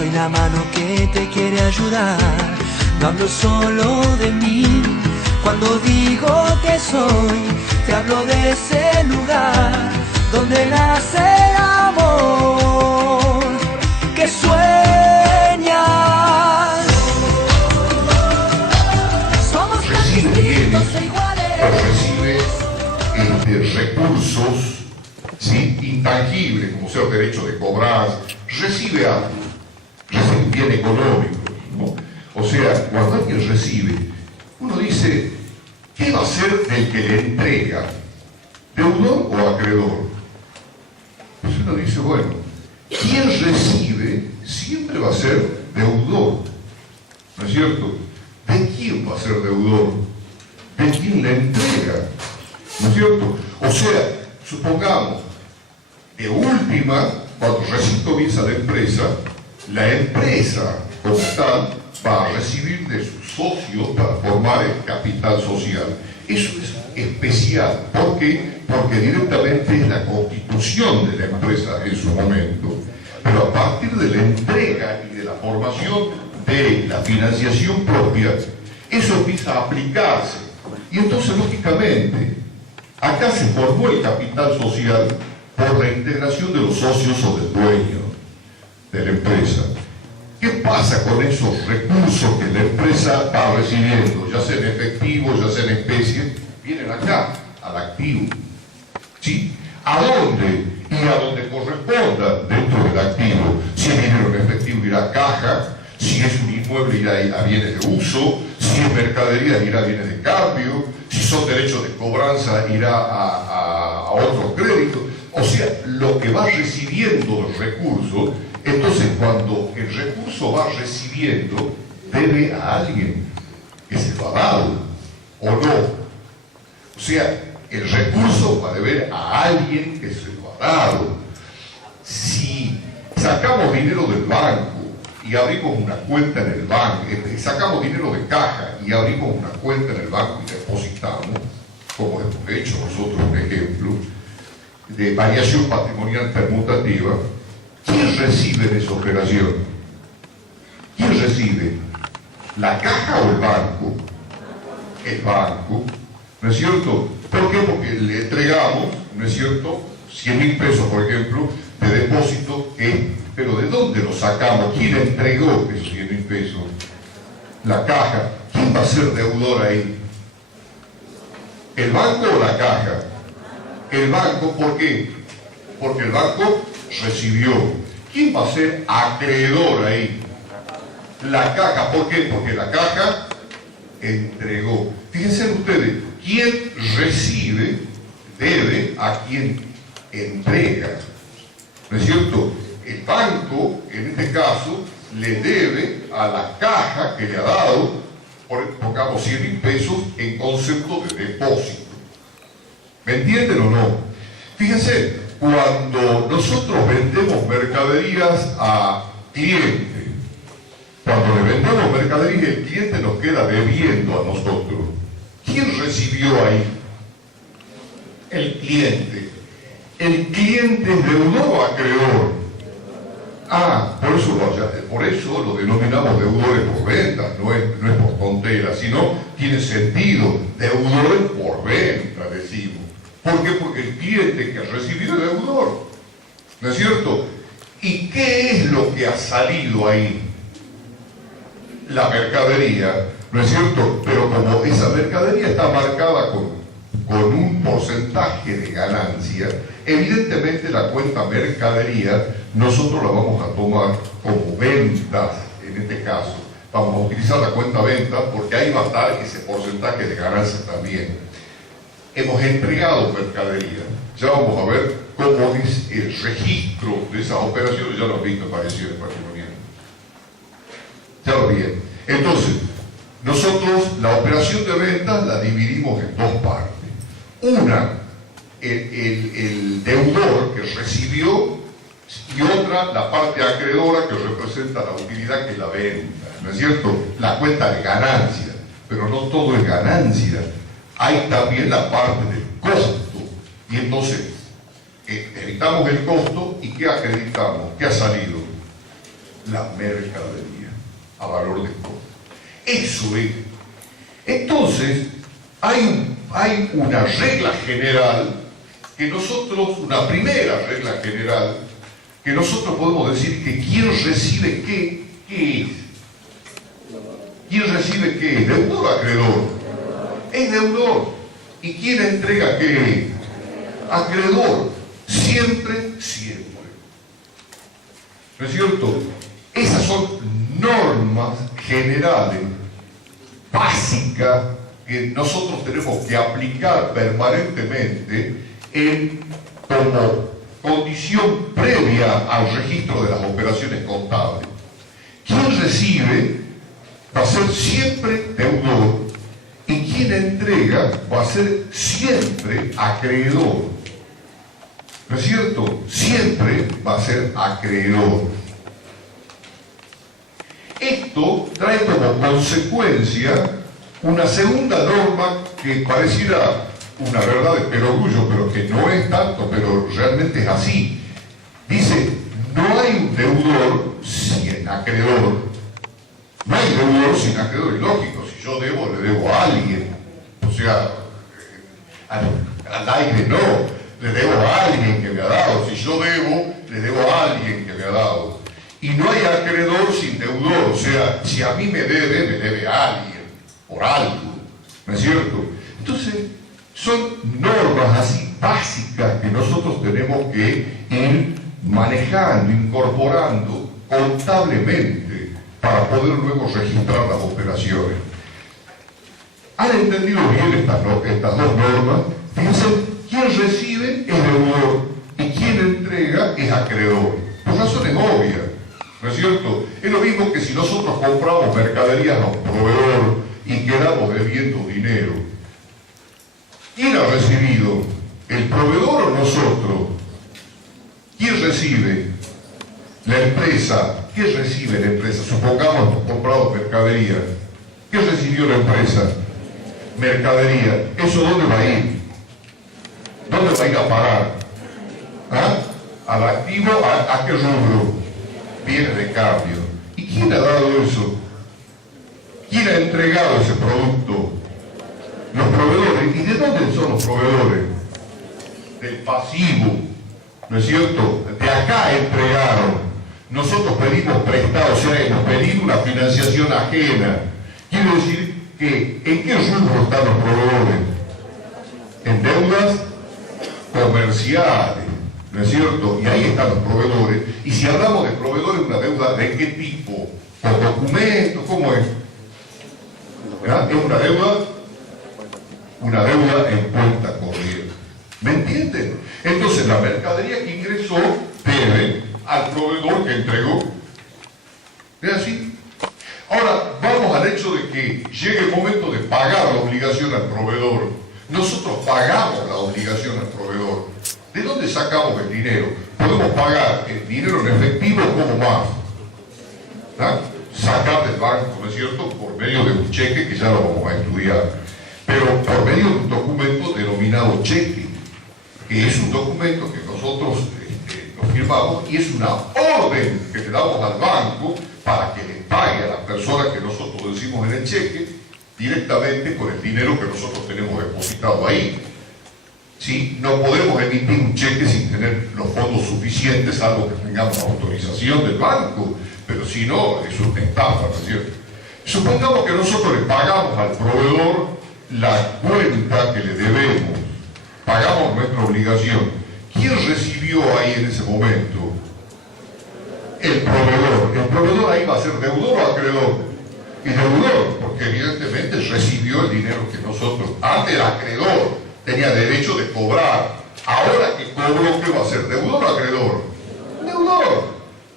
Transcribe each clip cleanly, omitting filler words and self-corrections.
soy la mano que te quiere ayudar. No hablo solo de mí, cuando digo que soy, te hablo de ese lugar donde nace el amor que sueñas. Somos tan distintos e iguales. Recibe recursos, ¿sí?, intangibles, como sea el derecho de cobrar, recibe algo, recibe un bien económico, ¿no? O sea, cuando alguien recibe, uno dice, ¿qué va a ser del que le entrega? ¿Deudor o acreedor? Pues uno dice, bueno, quien recibe siempre va a ser deudor, ¿no es cierto? ¿De quién va a ser deudor? ¿De quién le entrega? ¿No es cierto? O sea, supongamos, de última, cuando recién comienza la empresa como tal va a recibir de sus socios para formar el capital social. Eso es especial. ¿Por qué? Porque directamente es la constitución de la empresa en su momento. Pero a partir de la entrega y de la formación de la financiación propia, eso empieza a aplicarse. Y entonces, lógicamente, acá se formó el capital social por la integración de los socios o del dueño de la empresa. ¿Qué pasa con esos recursos que la empresa va recibiendo, ya sea en efectivo, ya sea en especie? Vienen acá, al activo. ¿Sí? ¿A dónde? Y a donde corresponda dentro del activo. Si es dinero en efectivo, irá a caja. Si es un inmueble, irá a bienes de uso. Si es mercadería, irá a bienes de cambio. Si son derechos de cobranza, irá a otros créditos. O sea, lo que va recibiendo los recursos, entonces cuando el recurso va recibiendo, debe a alguien que se lo ha dado, o no. O sea, el recurso va a deber a alguien que se lo ha dado. Si sacamos dinero del banco y abrimos una cuenta en el banco, sacamos dinero de caja y abrimos una cuenta en el banco y depositamos, como hemos hecho nosotros un ejemplo, de variación patrimonial permutativa, ¿quién recibe en esa operación? ¿Quién recibe? ¿La caja o el banco? El banco, ¿no es cierto? ¿Por qué? Porque le entregamos, ¿no es cierto?, 100.000 pesos, por ejemplo, de depósito, pero ¿de dónde lo sacamos? ¿Quién entregó esos 100.000 pesos? La caja. ¿Quién va a ser deudor ahí? ¿El banco o la caja? El banco. ¿Por qué? Porque el banco recibió. ¿Quién va a ser acreedor ahí? La caja. ¿Por qué? Porque la caja entregó. Fíjense ustedes, quien recibe debe a quien entrega, ¿no es cierto? El banco, en este caso, le debe a la caja que le ha dado, pongamos 100.000 pesos en concepto de depósito. ¿Me entienden o no? Fíjense, cuando nosotros vendemos mercaderías a cliente, cuando le vendemos mercadería, el cliente nos queda debiendo a nosotros. ¿Quién recibió ahí? El cliente. ¿El cliente es deudor o acreedor? Por eso lo denominamos deudores por venta, no es por tonteras, sino tiene sentido, deudores por venta, decimos. ¿Por qué? Porque el cliente que ha recibido es deudor, ¿no es cierto? ¿Y qué es lo que ha salido ahí? La mercadería, ¿no es cierto? Pero como esa mercadería está marcada con un porcentaje de ganancia, evidentemente la cuenta mercadería nosotros la vamos a tomar como ventas, en este caso. Vamos a utilizar la cuenta ventas porque ahí va a estar ese porcentaje de ganancia también. Hemos entregado mercadería. Ya vamos a ver cómo es el registro de esas operaciones, ya lo han visto en variaciones patrimoniales. Ya lo vi. Entonces, nosotros la operación de ventas la dividimos en dos partes. Una, el deudor que recibió, y otra, la parte acreedora que representa la utilidad que es la venta, ¿no es cierto? La cuenta de ganancia, pero no todo es ganancia, hay también la parte del costo, y entonces evitamos el costo y ¿qué acreditamos? ¿Qué ha salido? la mercadería a valor de compra. Eso es. Entonces, hay una regla general que nosotros, una primera regla general, que nosotros podemos decir que quien recibe qué es. ¿Quién recibe qué es? ¿Deudor o acreedor? Es deudor. ¿Y quién entrega qué es? Acreedor. Siempre, siempre. ¿No es cierto? Esas son normas generales, básicas, que nosotros tenemos que aplicar permanentemente como condición previa al registro de las operaciones contables. Quien recibe va a ser siempre deudor y quien entrega va a ser siempre acreedor. ¿No es cierto? Siempre va a ser acreedor. Esto trae como consecuencia una segunda norma que pareciera una verdad de perogrullo, pero que no es tanto, pero realmente es así. Dice, no hay un deudor sin acreedor. No hay deudor sin acreedor, es lógico. Si yo debo, le debo a alguien. O sea, al aire no, le debo a alguien que me ha dado. Si yo debo, le debo a alguien que me ha dado. Y no hay acreedor sin deudor. O sea, si a mí me debe a alguien, por algo. ¿No es cierto? Entonces, son normas así básicas que nosotros tenemos que ir manejando, incorporando contablemente para poder luego registrar las operaciones. ¿Han entendido bien estas dos normas? Fíjense, quien recibe es deudor y quien entrega es acreedor. Por razones obvias, ¿no es cierto? Es lo mismo que si nosotros compramos mercaderías a un proveedor y quedamos debiendo dinero. ¿Quién ha recibido? ¿El proveedor o nosotros? ¿Quién recibe? La empresa. ¿Qué recibe la empresa? Supongamos que hemos comprado mercadería. ¿Qué recibió la empresa? Mercadería. ¿Eso dónde va a ir? ¿Dónde va a ir a parar? ¿Ah? ¿Al activo? ¿A qué rubro? Bienes de cambio. ¿Y quién ha dado eso? ¿Quién ha entregado ese producto? Los proveedores. ¿Y de dónde son los proveedores? Del pasivo, ¿no es cierto? De acá entregaron. Nosotros pedimos prestado, o sea, hemos pedido una financiación ajena. Quiere decir que, ¿en qué rubro están los proveedores? En deudas comerciales, ¿no es cierto? Y ahí están los proveedores. Y si hablamos de proveedores, una deuda, ¿de qué tipo? ¿Por documento? ¿Cómo es? ¿Verdad? Es una deuda en cuenta corriente. ¿Me entienden? Entonces la mercadería que ingresó debe al proveedor que entregó. ¿Es así? Ahora vamos al hecho de que llegue el momento de pagar la obligación al proveedor. Nosotros pagamos la obligación al proveedor. ¿De dónde sacamos el dinero? Podemos pagar el dinero en efectivo como más. ¿Ah? Sacar del banco, ¿no es cierto? Por medio de un cheque que ya lo vamos a estudiar. Pero por medio de un documento denominado cheque, que es un documento que nosotros nos firmamos y es una orden que le damos al banco para que le pague a la persona que nosotros decimos en el cheque directamente con el dinero que nosotros tenemos depositado ahí. ¿Sí? No podemos emitir un cheque sin tener los fondos suficientes, salvo que tengamos autorización del banco, pero si no, es una estafa, ¿no es cierto? Supongamos que nosotros le pagamos al proveedor la cuenta que le debemos, pagamos nuestra obligación. ¿Quién recibió ahí en ese momento? El proveedor. El proveedor ahí va a ser deudor o acreedor. Y deudor, porque evidentemente recibió el dinero que nosotros, antes era acreedor, tenía derecho de cobrar. Ahora que cobró, ¿qué va a ser? ¿Deudor o acreedor? Deudor,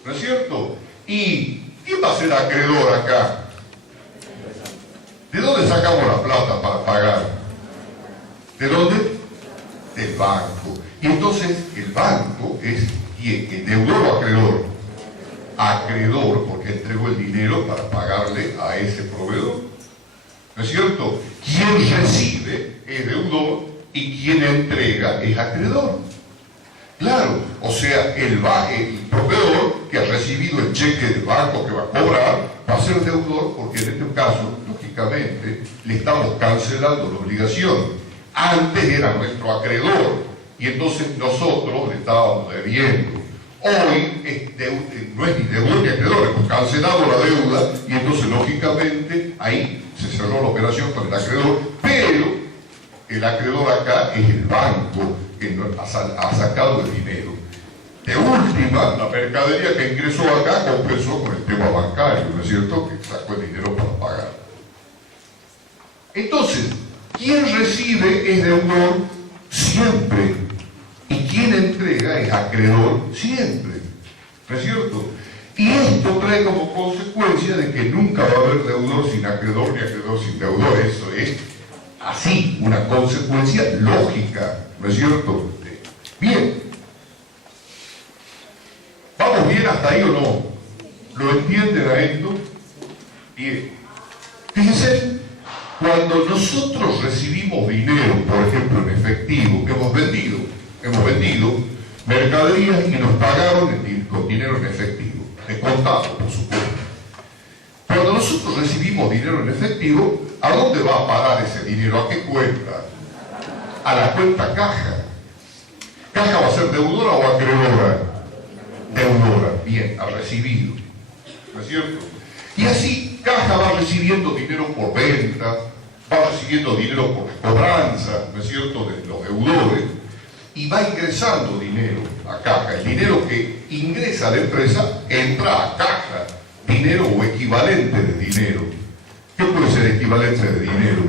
¿no es cierto? ¿Y quién va a ser acreedor acá? ¿De dónde sacamos la plata para pagar? ¿De dónde? Del banco. Y entonces el banco es ¿quién? ¿El deudor o acreedor? Acreedor, porque entregó el dinero para pagarle a ese proveedor. ¿No es cierto? Quien recibe es deudor y quien entrega es acreedor. Claro, o sea, el proveedor que ha recibido el cheque del banco que va a cobrar va a ser deudor, porque en este caso, lógicamente, le estamos cancelando la obligación. Antes era nuestro acreedor y entonces nosotros le estábamos debiendo. Hoy no es ni deudor ni acreedor, hemos cancelado la deuda y entonces lógicamente ahí se cerró la operación con el acreedor, pero el acreedor acá es el banco que ha sacado el dinero. De última, la mercadería que ingresó acá compensó con el tema bancario, ¿no es cierto?, que sacó el dinero para pagar. Entonces, quien recibe es deudor siempre y quien entrega es acreedor siempre, ¿no es cierto? Y esto trae como consecuencia de que nunca va a haber deudor sin acreedor ni acreedor sin deudor. Eso es así, una consecuencia lógica, ¿no es cierto? Bien. ¿Vamos bien hasta ahí o no? ¿Lo entienden a esto? Bien. Fíjense, cuando nosotros recibimos dinero, por ejemplo en efectivo, que hemos vendido mercaderías y nos pagaron con dinero en efectivo, de contado, por supuesto. Cuando nosotros recibimos dinero en efectivo, ¿a dónde va a parar ese dinero? ¿A qué cuenta? A la cuenta caja. ¿Caja va a ser deudora o acreedora? Deudora, bien, ha recibido, ¿no es cierto? Y así caja va recibiendo dinero por venta, va recibiendo dinero por cobranza, ¿no es cierto?, de los deudores, y va ingresando dinero a caja. El dinero que ingresa a la empresa entra a caja, dinero o equivalente de dinero. ¿Qué puede ser equivalente de dinero?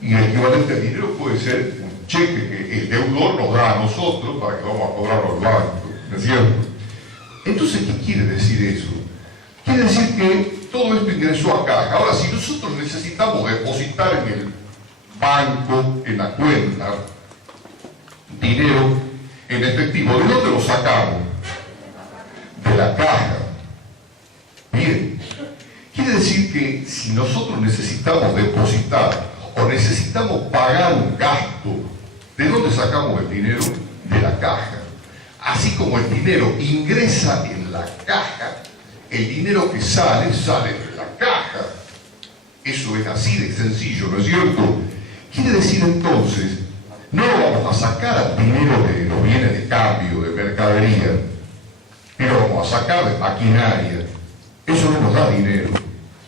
Y el equivalente de dinero puede ser un cheque que el deudor nos da a nosotros para que vamos a cobrarlo al banco, ¿no es cierto? Entonces, ¿qué quiere decir eso? Quiere decir que todo esto ingresó a caja. Ahora, si nosotros necesitamos depositar en el banco, en la cuenta, dinero en efectivo, ¿de dónde lo sacamos? De la caja. Bien. Quiere decir que si nosotros necesitamos depositar o necesitamos pagar un gasto, ¿de dónde sacamos el dinero? De la caja. Así como el dinero ingresa en la caja, el dinero que sale de la caja. Eso es así de sencillo, ¿no es cierto? Quiere decir entonces, no vamos a sacar al dinero de los bienes de cambio, de mercadería, pero vamos a sacar de maquinaria. Eso no nos da dinero,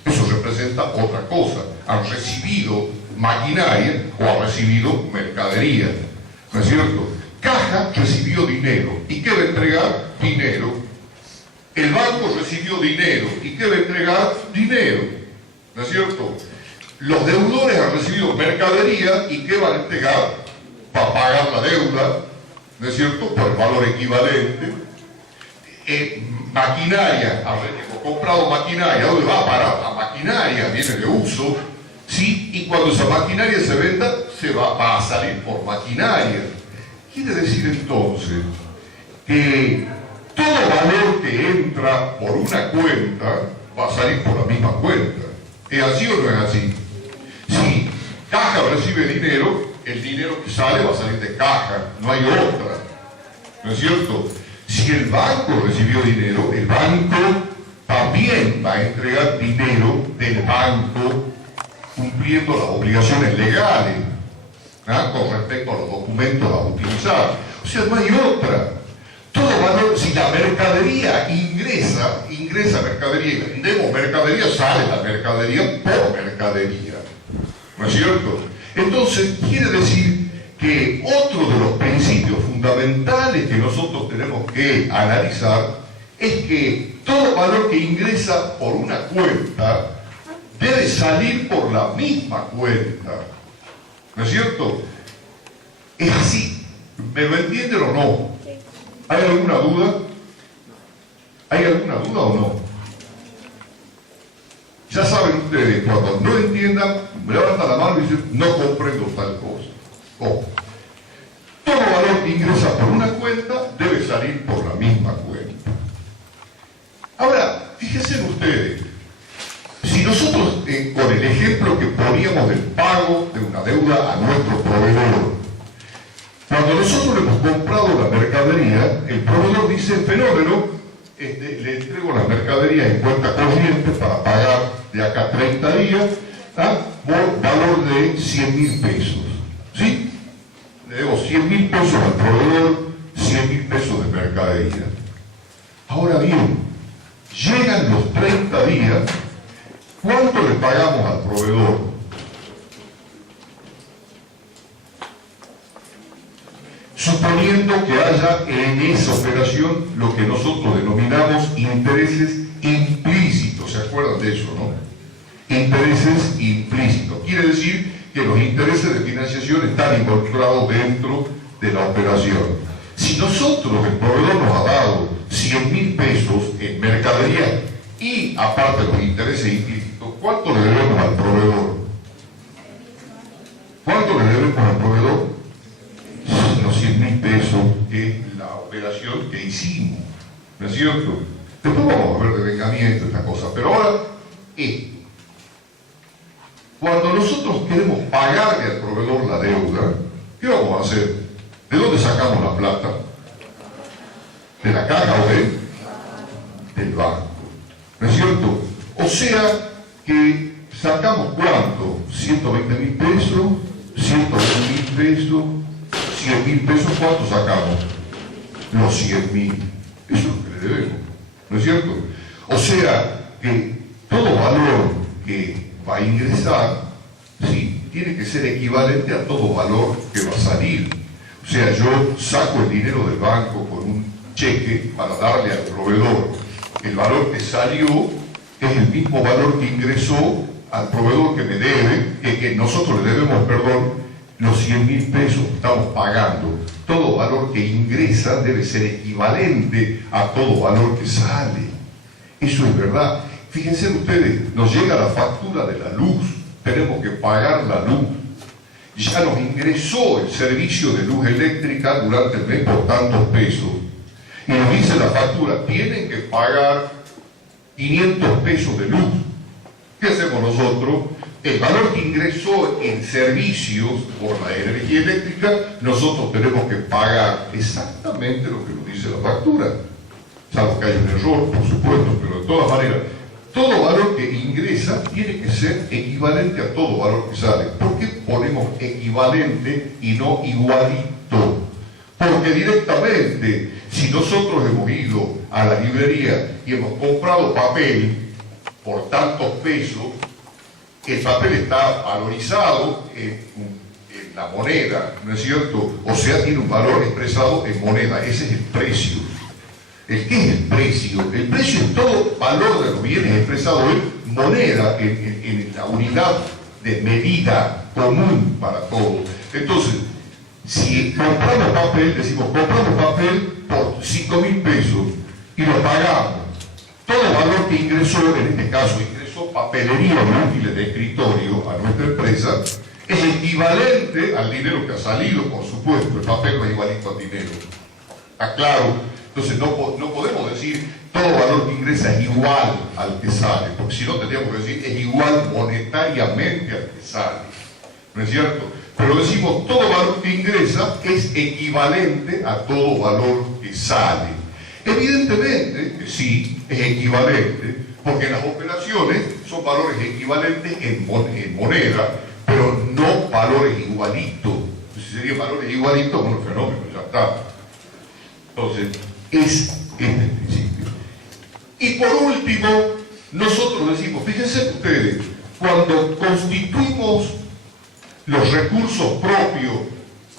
eso representa otra cosa. Han recibido maquinaria o han recibido mercadería, ¿no es cierto? Caja recibió dinero. ¿Y qué va a entregar? Dinero. El banco recibió dinero. ¿Y qué va a entregar? Dinero. ¿No es cierto? Los deudores han recibido mercadería. ¿Y qué van a entregar? Para pagar la deuda, ¿no es cierto?, por el valor equivalente. Maquinaria, hemos comprado maquinaria. ¿Dónde va a parar? La maquinaria viene de uso, ¿sí? Y cuando esa maquinaria se venda, va a salir por maquinaria. Quiere decir entonces que todo valor que entra por una cuenta va a salir por la misma cuenta. ¿Es así o no es así? Si caja recibe dinero, el dinero que sale va a salir de caja, no hay otra, ¿no es cierto? Si el banco recibió dinero, el banco también va a entregar dinero del banco cumpliendo las obligaciones legales, ¿ah?, con respecto a los documentos a utilizar. O sea, no hay otra. Todo valor, si la mercadería ingresa mercadería y vendemos mercadería, sale la mercadería por mercadería, ¿no es cierto? Entonces, quiere decir que otro de los principios fundamentales que nosotros tenemos que analizar es que todo valor que ingresa por una cuenta debe salir por la misma cuenta, ¿no es cierto? Es así. ¿Me lo entienden o no? ¿Hay alguna duda? ¿Hay alguna duda o no? Ya saben ustedes, cuando no entiendan, me levantan la mano y dicen, no comprendo tal cosa. Oh. Todo valor que ingresa por una cuenta debe salir por la misma cuenta. Ahora, fíjense ustedes, si nosotros, con el ejemplo que poníamos del pago de una deuda a nuestro proveedor, cuando nosotros le hemos comprado la mercadería, el proveedor dice, fenómeno, le entrego las mercaderías en cuenta corriente para pagar de acá a 30 días, por valor de 100.000 pesos. ¿Sí? Le debo 100.000 pesos al proveedor, 100.000 pesos de mercadería. Ahora bien, llegan los 30 días, ¿cuánto le pagamos al proveedor? Suponiendo que haya en esa operación lo que nosotros denominamos intereses implícitos. ¿Se acuerdan de eso, no? Intereses implícitos. Quiere decir que los intereses de financiación están involucrados dentro de la operación. Si nosotros, el proveedor nos ha dado 100.000 pesos en mercadería y aparte los intereses implícitos, ¿cuánto le debemos al proveedor? ¿Cuánto le debemos al proveedor? Los 100.000 pesos es la operación que hicimos, ¿no es cierto? Después vamos a ver devengamiento, esta cosa, pero ahora esto. Cuando nosotros queremos pagarle al proveedor la deuda, ¿qué vamos a hacer? ¿De dónde sacamos la plata? ¿De la caja o del banco? ¿No es cierto? O sea que sacamos ¿cuánto? 120.000 pesos, 120.000 pesos, 100.000 pesos, ¿cuánto sacamos? Los 100.000. Eso es lo que le debemos, ¿no es cierto? O sea que todo valor que va a ingresar, ¿sí?, tiene que ser equivalente a todo valor que va a salir. O sea, yo saco el dinero del banco con un cheque para darle al proveedor. El valor que salió es el mismo valor que ingresó al proveedor que me debe, que nosotros le debemos, los 100.000 pesos que estamos pagando. Todo valor que ingresa debe ser equivalente a todo valor que sale. Eso es verdad. Fíjense ustedes, nos llega la factura de la luz, tenemos que pagar la luz. Ya nos ingresó el servicio de luz eléctrica durante el mes por tantos pesos. Y nos dice la factura, tienen que pagar 500 pesos de luz. ¿Qué hacemos nosotros? El valor que ingresó en servicios por la energía eléctrica, nosotros tenemos que pagar exactamente lo que nos dice la factura. Salvo que haya un error, por supuesto, pero de todas maneras, todo valor que ingresa tiene que ser equivalente a todo valor que sale. ¿Por qué ponemos equivalente y no igualito? Porque directamente, si nosotros hemos ido a la librería y hemos comprado papel por tantos pesos, el papel está valorizado en la moneda, ¿no es cierto? O sea, tiene un valor expresado en moneda. Ese es el precio. ¿El qué es el precio? El precio es todo valor de los bienes expresado en moneda, en la unidad de medida común para todos. Entonces, si compramos papel, decimos, compramos papel por 5.000 pesos y lo pagamos. Todo valor que ingresó, en este caso ingresó papelería de útiles de escritorio a nuestra empresa, es equivalente al dinero que ha salido, por supuesto. El papel no es igualito al dinero. ¿Está claro? Entonces no podemos decir todo valor que ingresa es igual al que sale, porque si no tendríamos que decir es igual monetariamente al que sale, ¿no es cierto? Pero decimos todo valor que ingresa es equivalente a todo valor que sale. Evidentemente que sí, es equivalente, porque las operaciones son valores equivalentes en moneda, pero no valores igualitos. Si serían valores igualitos, bueno, fenómeno, ya está. Entonces, es este principio. Y por último, nosotros decimos, fíjense ustedes, cuando constituimos los recursos propios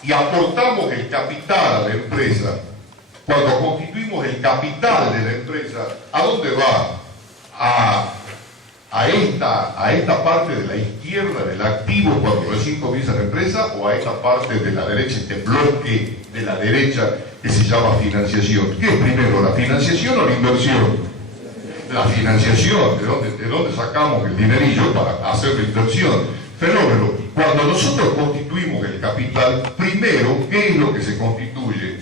y aportamos el capital a la empresa, cuando constituimos el capital de la empresa, ¿a dónde va? A esta parte de la izquierda del activo cuando recién comienza la empresa, o a esta parte de la derecha, este bloque de la derecha que se llama financiación. ¿Qué es primero, la financiación o la inversión? La financiación, ¿de dónde sacamos el dinerillo para hacer la inversión? Fenómeno, cuando nosotros constituimos el capital, primero, ¿qué es lo que se constituye?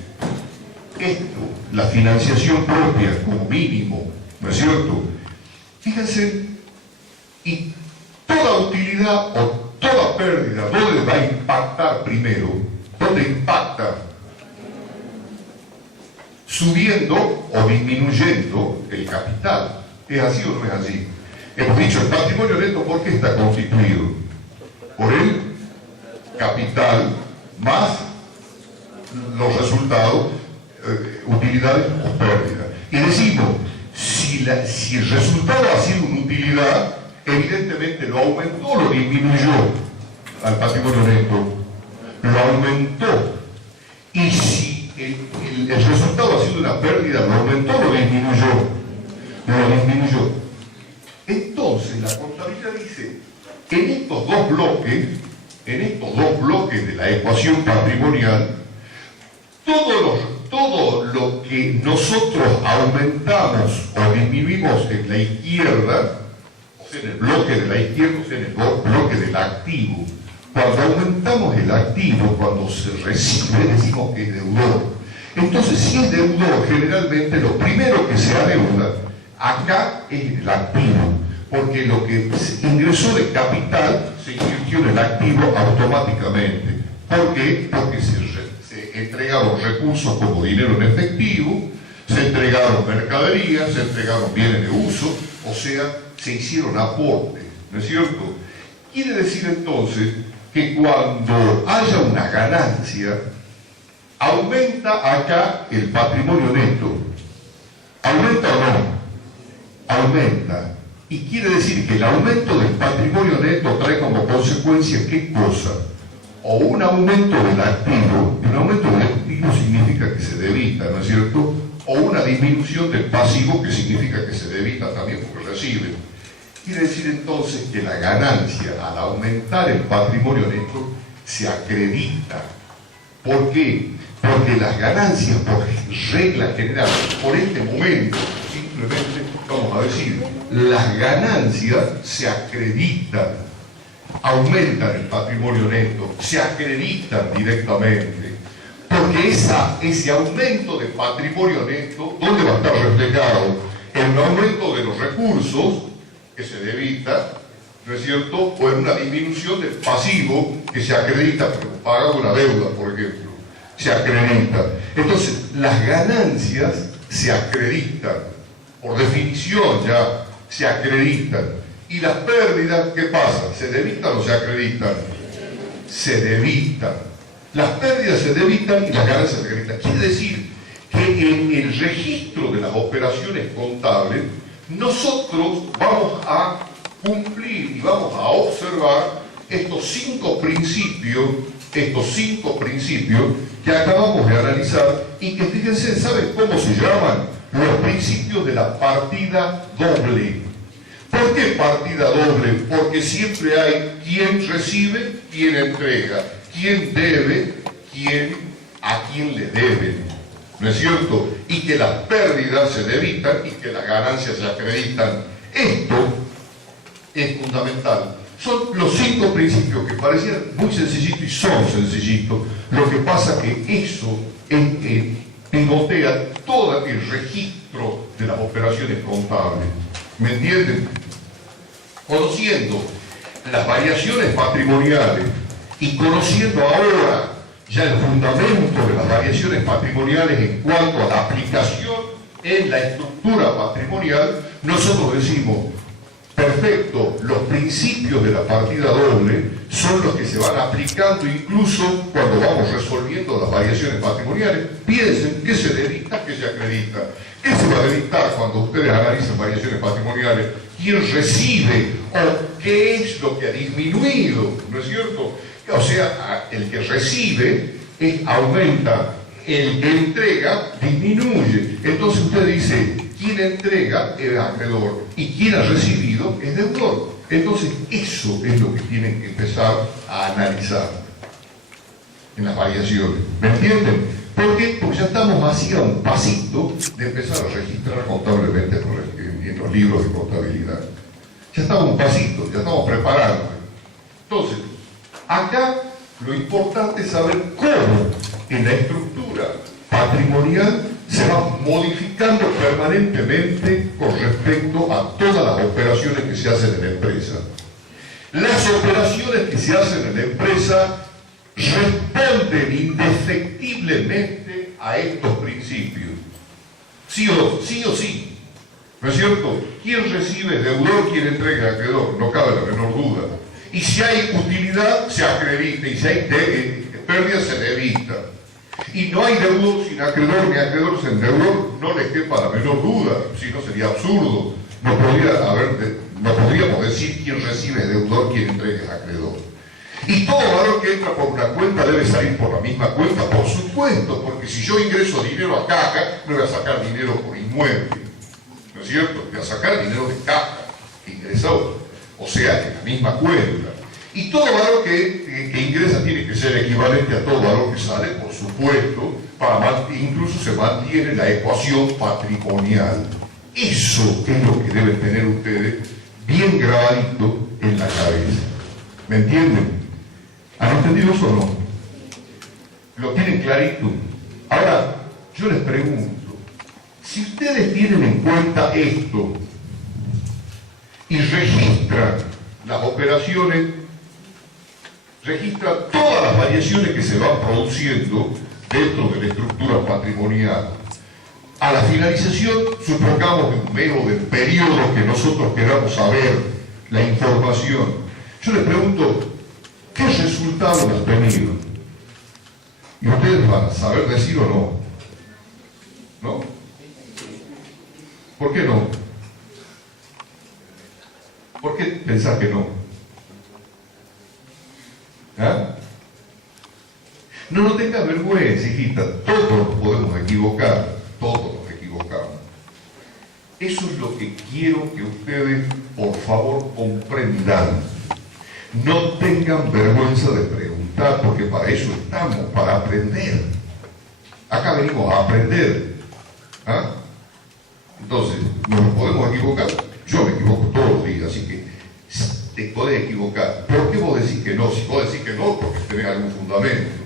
Esto, la financiación propia como mínimo, ¿no es cierto? Fíjense, y toda utilidad o toda pérdida, ¿dónde va a impactar primero? ¿Dónde impacta? subiendo o disminuyendo el capital. ¿Es así o no es así? Hemos dicho, el patrimonio neto, ¿por qué está constituido? Por el capital más los resultados, utilidades o pérdidas. Y decimos, si el resultado ha sido una utilidad, evidentemente lo aumentó o lo disminuyó al patrimonio neto. Lo aumentó. Y si el resultado ha sido una pérdida, lo aumentó o lo disminuyó. Lo disminuyó. Entonces la contabilidad dice, en estos dos bloques de la ecuación patrimonial, todo lo que nosotros aumentamos o disminuimos en la izquierda, o sea, en el bloque de la izquierda, o sea, en el bloque del activo, cuando aumentamos el activo, cuando se recibe, decimos que es deudor. Entonces, si es deudor, generalmente lo primero que se adeuda acá es el activo, porque lo que ingresó de capital se invirtió en el activo automáticamente. ¿Por qué? Porque se entregaron recursos como dinero en efectivo, se entregaron mercaderías, se entregaron bienes de uso, o sea, se hicieron aportes, ¿no es cierto? Quiere decir entonces que cuando haya una ganancia, aumenta acá el patrimonio neto. ¿Aumenta o no? Aumenta. Y quiere decir que el aumento del patrimonio neto trae como consecuencia ¿qué cosa? O un aumento del activo, y un aumento del activo significa que se debita, ¿no es cierto? O una disminución del pasivo, que significa que se debita también porque recibe. Quiere decir entonces que la ganancia, al aumentar el patrimonio neto, se acredita. ¿Por qué? Porque las ganancias, por regla general, por este momento, simplemente, vamos a decir, las ganancias se acreditan, aumentan el patrimonio neto, se acreditan directamente. Porque ese aumento de patrimonio neto, ¿dónde va a estar reflejado? En un aumento de los recursos, que se debita, ¿no es cierto? O en una disminución del pasivo que se acredita, pero paga una deuda, por ejemplo, se acredita. Entonces, las ganancias se acreditan, por definición ya se acreditan. Y las pérdidas, ¿qué pasa? ¿Se debitan o se acreditan? Se debitan. Las pérdidas se debitan y las ganancias se acreditan. Quiere decir que en el registro de las operaciones contables, nosotros vamos a cumplir y vamos a observar estos cinco principios que acabamos de analizar y que, fíjense, ¿saben cómo se llaman? Los principios de la partida doble. ¿Por qué partida doble? Porque siempre hay quien recibe, quien entrega, quien debe, a quien le deben. ¿No es cierto? Y que las pérdidas se debitan y que las ganancias se acreditan. Esto es fundamental. Son los cinco principios que parecían muy sencillitos y son sencillitos. Lo que pasa que eso pivotea todo el registro de las operaciones contables. ¿Me entienden? Conociendo las variaciones patrimoniales y conociendo ahora ya el fundamento de las variaciones patrimoniales en cuanto a la aplicación en la estructura patrimonial, nosotros decimos, perfecto, los principios de la partida doble son los que se van aplicando incluso cuando vamos resolviendo las variaciones patrimoniales. Piensen qué se debita, qué se acredita. ¿Qué se va a debitar cuando ustedes analicen variaciones patrimoniales? ¿Quién recibe? ¿O qué es lo que ha disminuido? ¿No es cierto? O sea, el que recibe aumenta, el que entrega disminuye. Entonces usted dice, quien entrega es acreedor y quien ha recibido es deudor. Entonces eso es lo que tienen que empezar a analizar en las variaciones. ¿Me entienden? ¿Por qué? Porque ya estamos hacia un pasito de empezar a registrar contablemente en los libros de contabilidad. Ya estamos un pasito, ya estamos preparando. Entonces, acá lo importante es saber cómo en la estructura patrimonial se va modificando permanentemente con respecto a todas las operaciones que se hacen en la empresa. Las operaciones que se hacen en la empresa responden indefectiblemente a estos principios. sí o sí, ¿no es cierto? ¿Quién recibe es deudor, quién entrega es acreedor? No cabe la menor duda. Y si hay utilidad, se acredita, y si hay pérdida, se debita. Y no hay deudor sin acreedor, ni acreedor sin deudor, no le quepa la menor duda, si no sería absurdo. No podríamos decir quién recibe es deudor, quién entrega es acreedor. Y todo valor que entra por una cuenta debe salir por la misma cuenta, por supuesto, porque si yo ingreso dinero a caja, no voy a sacar dinero por inmueble, ¿no es cierto? Voy a sacar dinero de caja, ingresado, o sea, en la misma cuenta. Y todo valor que ingresa tiene que ser equivalente a todo valor que sale, por supuesto, incluso se mantiene la ecuación patrimonial. Eso es lo que deben tener ustedes bien grabadito en la cabeza. ¿Me entienden? ¿Han entendido eso o no? ¿Lo tienen clarito? Ahora, yo les pregunto, si ustedes tienen en cuenta esto y registran las operaciones, registran todas las variaciones que se van produciendo dentro de la estructura patrimonial, a la finalización, supongamos en medio del periodo que nosotros queramos saber la información, yo les pregunto, ¿qué resultados han tenido? Y ustedes van a saber decir o no. ¿No? ¿Por qué no? ¿Por qué pensás que no? ¿Ah? No tengas vergüenza, hijita, todos nos podemos equivocar, todos nos equivocamos. Eso es lo que quiero que ustedes, por favor, comprendan. No tengan vergüenza de preguntar, porque para eso estamos, para aprender. Acá venimos a aprender. ¿Ah? Entonces, nos podemos equivocar. Yo me equivoco todos los días, así que te podés equivocar. ¿Por qué vos decís que no? Si vos decís que no, porque tenés algún fundamento.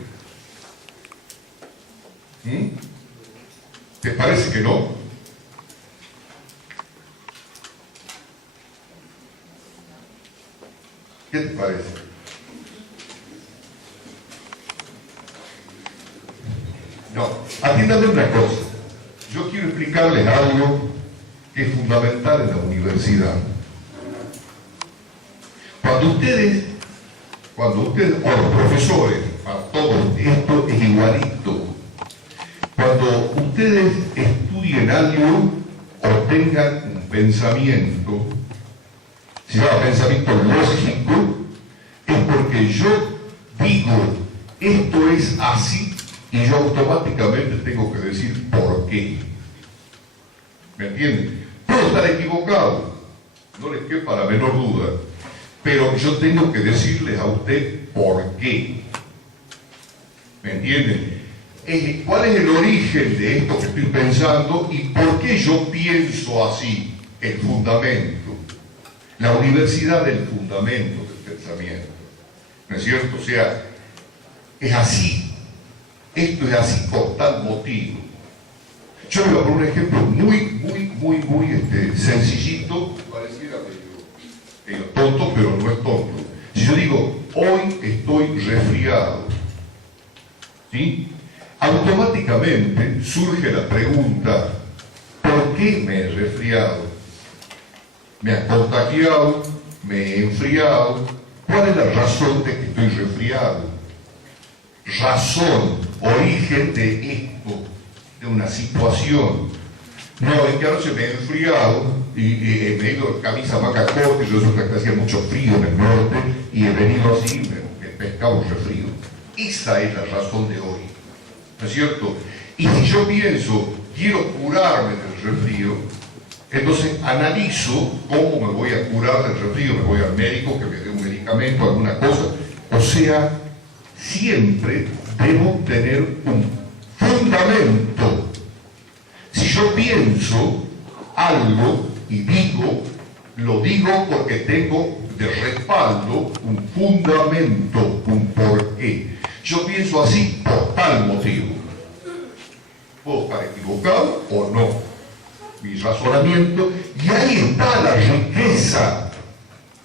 ¿Te parece que no? ¿Qué te parece? No, atiéndame una cosa. Yo quiero explicarles algo que es fundamental en la universidad. Cuando ustedes, o los profesores, para todos, esto es igualito. Cuando ustedes estudien algo o tengan un pensamiento, se llama pensamiento lógico, es porque yo digo, esto es así, y yo automáticamente tengo que decir por qué. ¿Me entienden? Puedo estar equivocado, no les quepa la menor duda, pero yo tengo que decirles a usted por qué. ¿Me entienden? ¿Cuál es el origen de esto que estoy pensando y por qué yo pienso así? El fundamento. La universidad del fundamento del pensamiento. ¿No es cierto? O sea, es así. Esto es así por tal motivo. Yo les voy a poner un ejemplo muy sencillito, pareciera medio tonto, pero no es tonto. Si yo digo, hoy estoy resfriado, ¿sí? Automáticamente surge la pregunta, ¿por qué me he resfriado? ¿Me han contagiado? ¿Me he enfriado? ¿Cuál es la razón de que estoy resfriado? Razón, origen de esto, de una situación. No, es que anoche me he enfriado y me he ido en camisa manga corta y resulta que hacía mucho frío en el norte y he venido así, me he pescado un resfrío. Esa es la razón de hoy, ¿no es cierto? Y si yo pienso, quiero curarme del resfrío, entonces analizo cómo me voy a curar del resfrío, me voy al médico que me dé un medicamento, alguna cosa. O sea, siempre debo tener un fundamento. Si yo pienso algo y digo, lo digo porque tengo de respaldo un fundamento, un porqué. Yo pienso así por tal motivo. Puedo estar equivocado o no. Mi razonamiento, y ahí está la riqueza.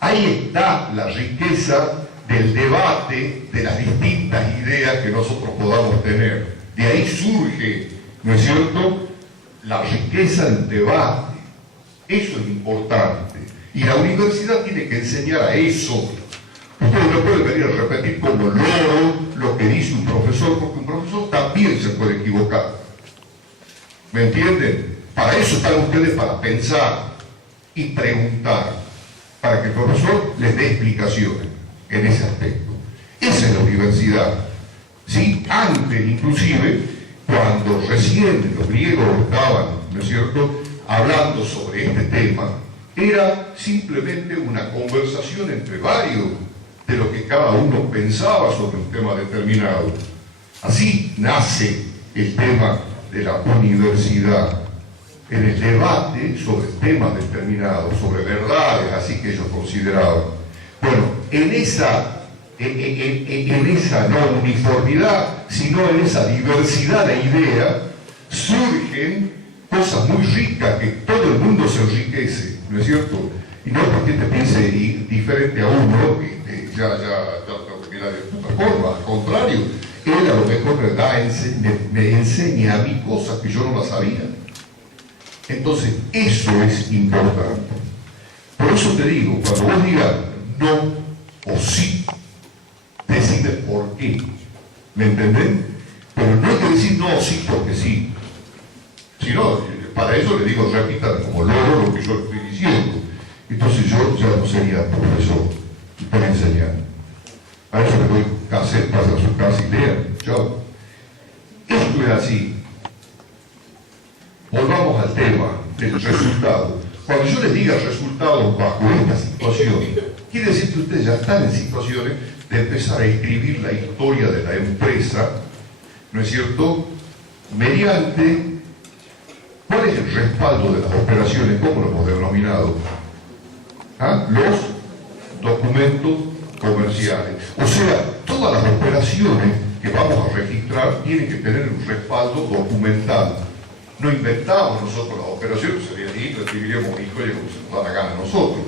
Ahí está la riqueza del debate de las distintas ideas que nosotros podamos tener. De ahí surge, ¿no es cierto?, la riqueza del debate. Eso es importante. Y la universidad tiene que enseñar a eso. Ustedes no pueden venir a repetir como loro lo que dice un profesor, porque un profesor también se puede equivocar. ¿Me entienden? Para eso están ustedes, para pensar y preguntar, para que el profesor les dé explicaciones en ese aspecto. Esa es la universidad. ¿Sí? Antes, inclusive, cuando recién los griegos estaban, ¿no es cierto?, hablando sobre este tema, era simplemente una conversación entre varios de lo que cada uno pensaba sobre un tema determinado. Así nace el tema de la universidad, en el debate sobre temas determinados, sobre verdades, así que ellos consideraban. Bueno, en esa no uniformidad, sino en esa diversidad de ideas, surgen cosas muy ricas que todo el mundo se enriquece, ¿no es cierto? Y no porque te piense diferente a uno, ya tengo que mirar de otra forma, al contrario, él a lo mejor me enseña a mí cosas que yo no las sabía. Entonces, eso es importante. Por eso te digo, cuando vos digas no o sí, decide por qué. ¿Me entendés? Pero no hay que decir no o sí porque sí. Si no, para eso le digo, repitan como loro lo que yo estoy diciendo. Entonces yo ya no sería profesor para enseñar. A eso le doy cassette, pasan a su casa y lean. Chao. Esto es así. Volvamos al tema del resultado. Cuando yo les diga resultados bajo esta situación, quiere decir que ustedes ya están en situaciones de empezar a escribir la historia de la empresa, ¿no es cierto?, mediante ¿cuál es el respaldo de las operaciones? ¿Cómo lo hemos denominado? Los documentos comerciales. O sea, todas las operaciones que vamos a registrar tienen que tener un respaldo documental. No inventamos nosotros las operaciones, sería lindo, escribiríamos una historia como se nos da la gana a nosotros.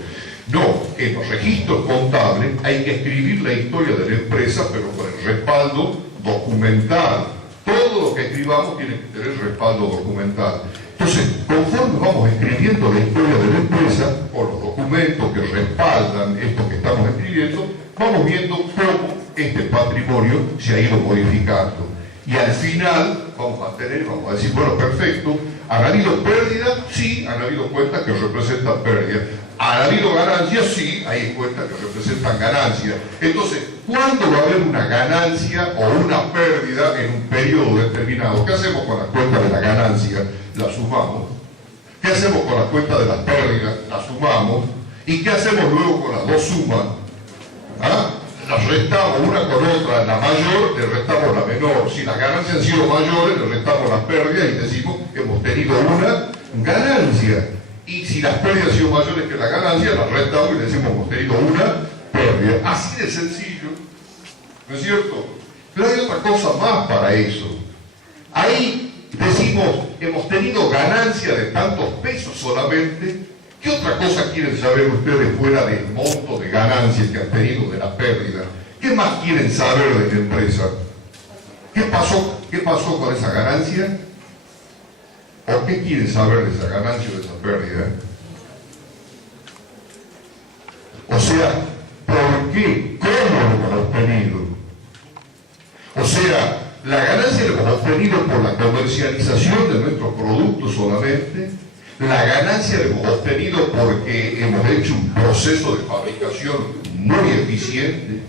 No, en los registros contables hay que escribir la historia de la empresa, pero con el respaldo documental. Todo lo que escribamos tiene que tener respaldo documental. Entonces, conforme vamos escribiendo la historia de la empresa, por los documentos que respaldan esto que estamos escribiendo, vamos viendo cómo este patrimonio se ha ido modificando. Y al final vamos a decir, bueno, perfecto, ¿han habido pérdidas? Sí, han habido cuentas que representan pérdidas. ¿Han habido ganancias? Sí, hay cuentas que representan ganancias. Entonces, ¿cuándo va a haber una ganancia o una pérdida en un periodo determinado? ¿Qué hacemos con la cuenta de la ganancia? La sumamos. ¿Qué hacemos con la cuenta de las pérdidas? La sumamos. ¿Y qué hacemos luego con las dos sumas? Las restamos una con otra, la mayor le restamos la menor. Si las ganancias han sido mayores, le restamos las pérdidas y decimos que hemos tenido una ganancia. Y si las pérdidas han sido mayores que la ganancia, las restamos y decimos que hemos tenido una pérdida. Así de sencillo, ¿no es cierto? Pero hay otra cosa más para eso. Ahí decimos, hemos tenido ganancia de tantos pesos solamente. ¿Qué otra cosa quieren saber ustedes fuera del monto de ganancias que han tenido de la pérdida? ¿Qué más quieren saber de la empresa? ¿Qué pasó con esa ganancia? ¿O qué quieren saber de esa ganancia o de esa pérdida? O sea, ¿por qué? ¿Cómo lo hemos obtenido? O sea, la ganancia la hemos obtenido por la comercialización de nuestros productos solamente. La ganancia la hemos obtenido porque hemos hecho un proceso de fabricación muy eficiente.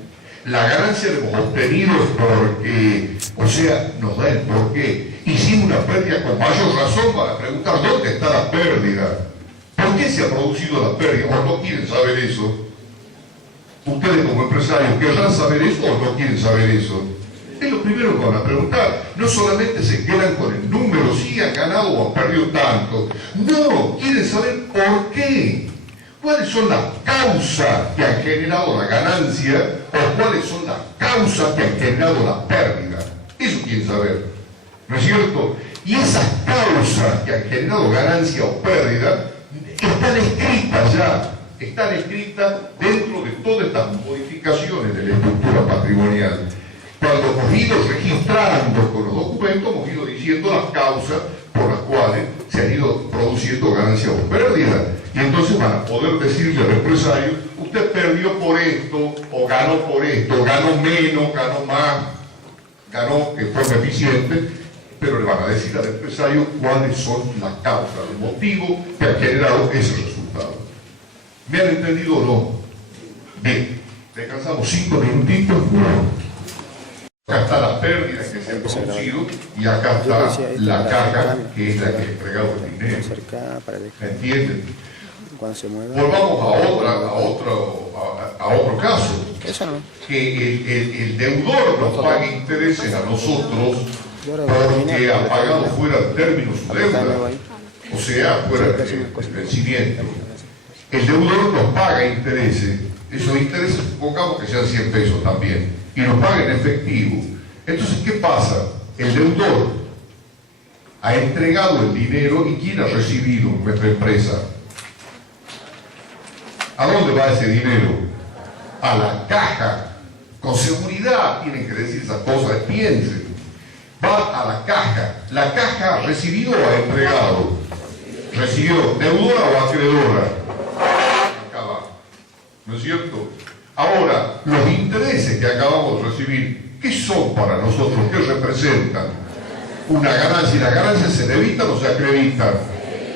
La ganancia la hemos obtenido porque, o sea, nos da el porqué. Hicimos una pérdida con mayor razón para preguntar dónde está la pérdida. ¿Por qué se ha producido la pérdida? ¿O no quieren saber eso? Ustedes como empresarios, ¿querrán saber eso o no quieren saber eso? Es lo primero que van a preguntar. No solamente se quedan con el número, si han ganado o han perdido tanto. No, quieren saber por qué. ¿Cuáles son las causas que han generado la ganancia o cuáles son las causas que han generado la pérdida? Eso quieren saber, ¿no es cierto? Y esas causas que han generado ganancia o pérdida están escritas ya. Están escritas dentro de todas estas modificaciones de la estructura patrimonial. Cuando hemos ido registrando con los documentos, hemos ido diciendo las causas por las cuales se han ido produciendo ganancias o pérdidas. Y entonces van a poder decirle al empresario, usted perdió por esto, o ganó por esto, ganó menos, ganó más, ganó de forma eficiente, pero le van a decir al empresario cuáles son las causas, los motivos que han generado ese resultado. ¿Me han entendido o no? Bien, descansamos 5 minutitos. Acá está la pérdida que se ha producido y acá está la caja que es la que ha entregado el dinero. ¿Me entienden? Volvamos a otro caso. Que el deudor nos pague intereses a nosotros porque ha pagado fuera de término su deuda, o sea, fuera del vencimiento. El deudor nos paga intereses, esos intereses supongamos que sean 100 pesos también, y nos paga en efectivo. Entonces, ¿qué pasa? El deudor ha entregado el dinero y ¿quién ha recibido nuestra empresa? ¿A dónde va ese dinero? A la caja. Con seguridad tienen que decir esas cosas, piensen. Va a la caja. ¿La caja ha recibido o ha entregado? ¿Recibió deudora o acreedora? Acá va. ¿No es cierto? Ahora, los intereses que acabamos de recibir, ¿qué son para nosotros? ¿Qué representan? Una ganancia. ¿Y las ganancias se debitan o se acreditan?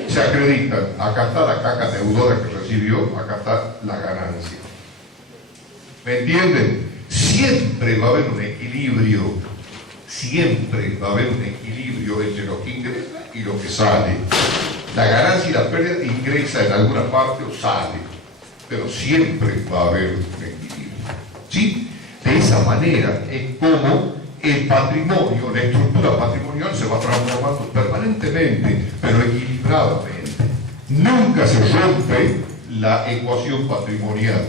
Se acreditan. Acá está la caja deudora que recibió, acá está la ganancia. ¿Me entienden? Siempre va a haber un equilibrio. Siempre va a haber un equilibrio entre lo que ingresa y lo que sale. La ganancia y la pérdida ingresa en alguna parte o sale, pero siempre va a haber un equilibrio. ¿Sí? De esa manera es como el patrimonio, la estructura patrimonial se va transformando permanentemente, pero equilibradamente. Nunca se rompe la ecuación patrimonial,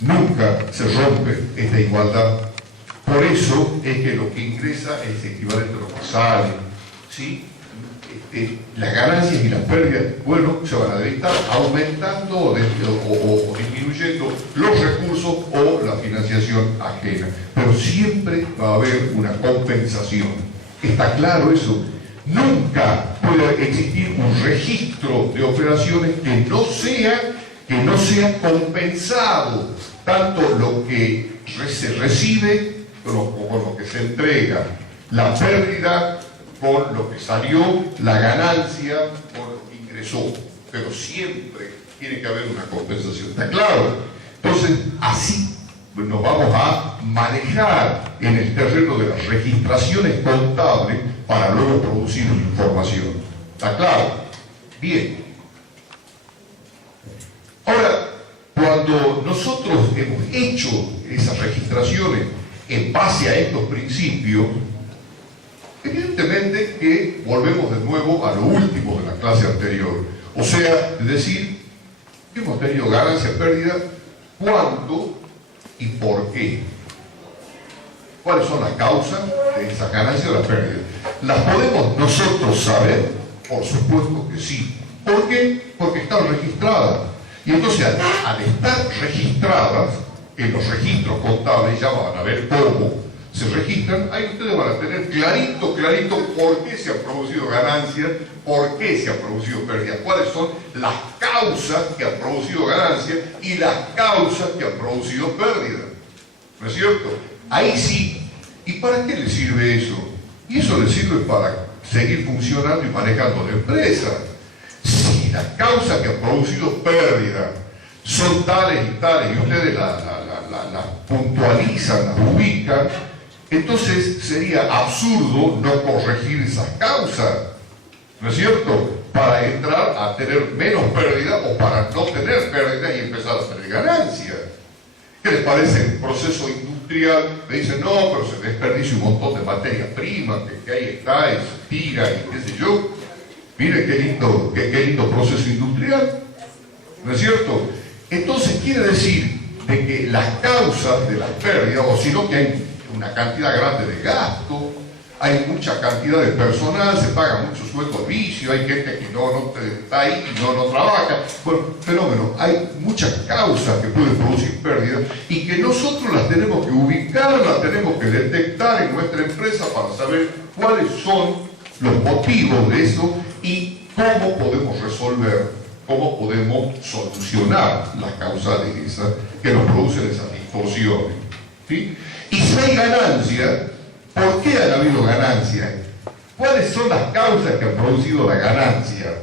nunca se rompe esta igualdad. Por eso es que lo que ingresa es equivalente a lo que sale, ¿sí? Las ganancias y las pérdidas, bueno, se van a debitar aumentando o disminuyendo los recursos o la financiación ajena. Pero siempre va a haber una compensación. ¿Está claro eso? Nunca puede existir un registro de operaciones que no sea compensado, tanto lo que se recibe como lo que se entrega, la pérdida con lo que salió, la ganancia con lo que ingresó, pero siempre tiene que haber una compensación. ¿Está claro? Entonces, así nos vamos a manejar en el terreno de las registraciones contables para luego producir información. ¿Está claro? Bien. Ahora, cuando nosotros hemos hecho esas registraciones en base a estos principios, evidentemente que volvemos de nuevo a lo último de la clase anterior. O sea, es decir, que hemos tenido ganancia, pérdida, cuánto y por qué. ¿Cuáles son las causas de esa ganancia o la pérdida? ¿Las podemos nosotros saber? Por supuesto que sí. ¿Por qué? Porque están registradas. Y entonces, al estar registradas en los registros contables, ya van a ver cómo se registran, ahí ustedes van a tener clarito por qué se han producido ganancias, por qué se han producido pérdidas, cuáles son las causas que han producido ganancias y las causas que han producido pérdidas. ¿No es cierto? Ahí sí. ¿Y para qué le sirve eso? Y eso le sirve para seguir funcionando y manejando la empresa. Si las causas que han producido pérdidas son tales y tales, y ustedes las puntualizan, las ubican, entonces sería absurdo no corregir esas causas, ¿no es cierto? Para entrar a tener menos pérdida o para no tener pérdida y empezar a tener ganancias. ¿Qué les parece el proceso industrial? Me dicen, no, pero se desperdicia un montón de materia prima, que ahí está, y se tira, y qué sé yo. Mire qué lindo proceso industrial, ¿no es cierto? Entonces quiere decir de que las causas de las pérdidas, o sino que hay una cantidad grande de gasto, hay mucha cantidad de personal, se paga mucho sueldo de vicio, hay gente que no está ahí y no trabaja. Bueno, fenómeno, hay muchas causas que pueden producir pérdidas y que nosotros las tenemos que ubicar, las tenemos que detectar en nuestra empresa para saber cuáles son los motivos de eso y cómo podemos resolver, cómo podemos solucionar las causales esas que nos producen esas distorsiones, ¿sí? Y si hay ganancia, ¿por qué han habido ganancias? ¿Cuáles son las causas que han producido la ganancia?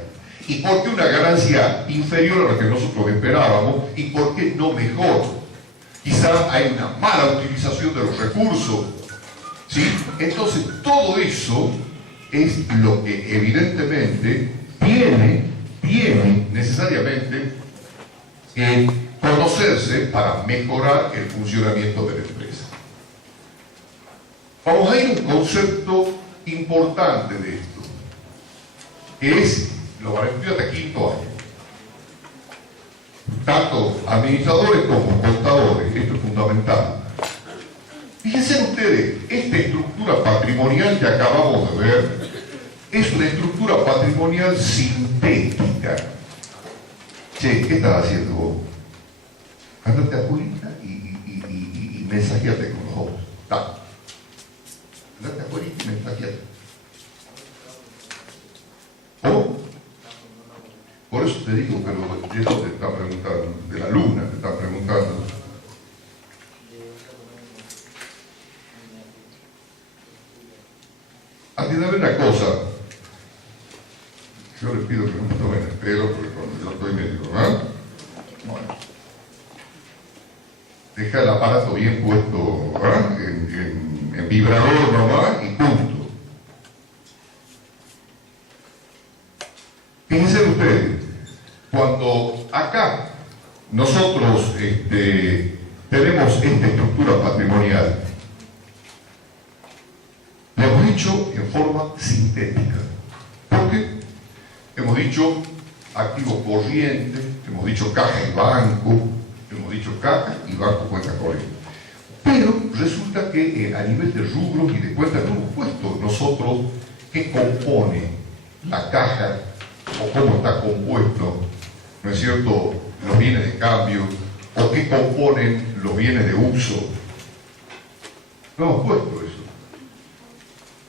¿Y por qué una ganancia inferior a la que nosotros esperábamos? ¿Y por qué no mejor? Quizá hay una mala utilización de los recursos, ¿sí? Entonces, todo eso es lo que evidentemente tiene necesariamente que conocerse para mejorar el funcionamiento de la empresa. Vamos a ir a un concepto importante de esto, que es, lo van a estudiar hasta quinto año. Tanto administradores como contadores, esto es fundamental. Fíjense ustedes, esta estructura patrimonial que acabamos de ver es una estructura patrimonial sintética. Che, ¿qué estás haciendo vos? Andate a Julita y mensajeate con los ojos. Andate a Julita y mensajeate. ¿Cómo? Por eso te digo que de esto te están preguntando, de la luna te están preguntando. Antes de ver una cosa, yo les pido que no me tomen el pelo porque cuando yo estoy medio, ¿verdad? Bueno. Deja el aparato bien puesto, ¿verdad? En vibrador nomás y punto. Fíjense ustedes, cuando acá nosotros tenemos esta estructura patrimonial, lo hemos hecho en forma sintética. ¿Por qué? Hemos dicho activos corrientes, hemos dicho caja y banco, hemos dicho caja y banco cuenta corriente. Pero resulta que a nivel de rubros y de cuentas no hemos puesto nosotros qué compone la caja o cómo está compuesto, ¿no es cierto?, los bienes de cambio, o qué componen los bienes de uso. No hemos puesto eso.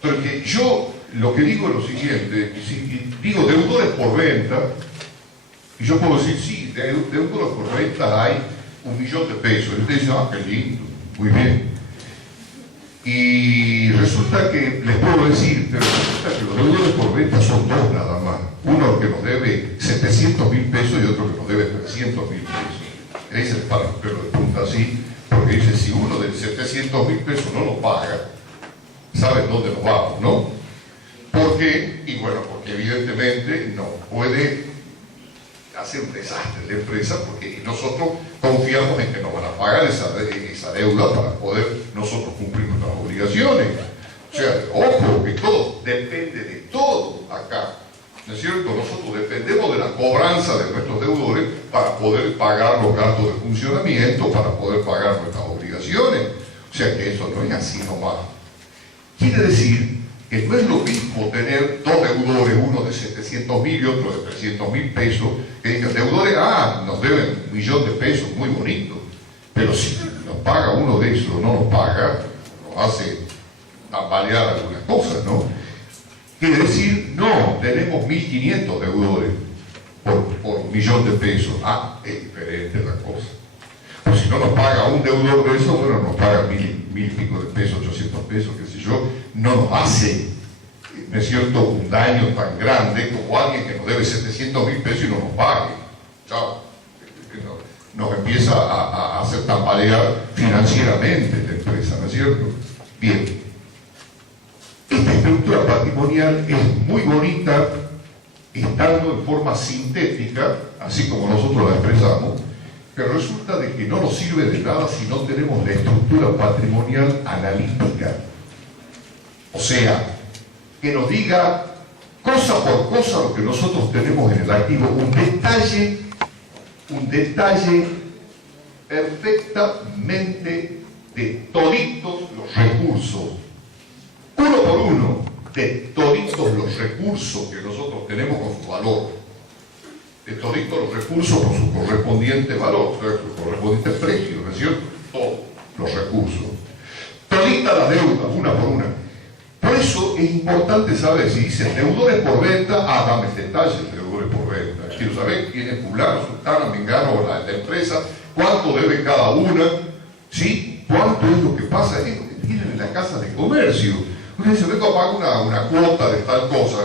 Porque yo lo que digo es lo siguiente, si digo deudores por venta, y yo puedo decir, sí, deudores por venta hay 1.000.000 pesos. Y ustedes dicen, ah, qué lindo, muy bien. Y resulta que, les puedo decir, pero resulta que los deudores por venta son dos nada más. Uno que nos debe 700.000 pesos y otro que nos debe 300.000 pesos. Ahí se les para el pelo de punta así, porque dice, si uno de 700.000 pesos no lo paga, ¿saben dónde nos vamos, no? ¿Por qué? Y bueno, porque evidentemente no puede hacer un desastre la empresa, porque nosotros confiamos en que nos van a pagar esa deuda para poder nosotros cumplir nuestras obligaciones. O sea, ojo, que todo depende de todo acá, ¿no es cierto? Nosotros dependemos de la cobranza de nuestros deudores para poder pagar los gastos de funcionamiento, para poder pagar nuestras obligaciones. O sea que eso no es así nomás. Quiere decir que no es lo mismo tener dos deudores, uno de 700.000 y otro de 300.000 pesos, que digan, deudores, nos deben 1.000.000 de pesos, muy bonito, pero si nos paga uno de esos, no nos paga, nos hace tambalear algunas cosas, ¿no? Quiere decir, no, tenemos 1.500 deudores por 1.000.000 de pesos. Es diferente la cosa. Pues si no nos paga un deudor de eso, bueno, nos paga 1.000 y pico de pesos, 800 pesos, qué sé yo, no nos hace, ¿no es cierto?, un daño tan grande como alguien que nos debe 700.000 pesos y no nos pague. Chao. Nos empieza a hacer tambalear financieramente la empresa, ¿no es cierto? Bien. Esta estructura patrimonial es muy bonita estando en forma sintética, así como nosotros la expresamos, pero resulta de que no nos sirve de nada si no tenemos la estructura patrimonial analítica. O sea, que nos diga cosa por cosa lo que nosotros tenemos en el activo, un detalle perfectamente de toditos los recursos, uno por uno, de toditos los recursos que nosotros tenemos con su valor, de toditos los recursos con su correspondiente valor, o sea, su correspondiente precio, ¿no es cierto? Todos los recursos. Toditas las deudas, una por una. Por eso es importante importante saber si dice deudores por venta, dame detalles de deudores por venta. Quiero saber quién es fulano, sultana, mengano, la empresa, cuánto debe cada una, ¿sí? Cuánto es lo que pasa, es lo que tienen en la casa de comercio. Uno dice, vengo a pagar una cuota de tal cosa.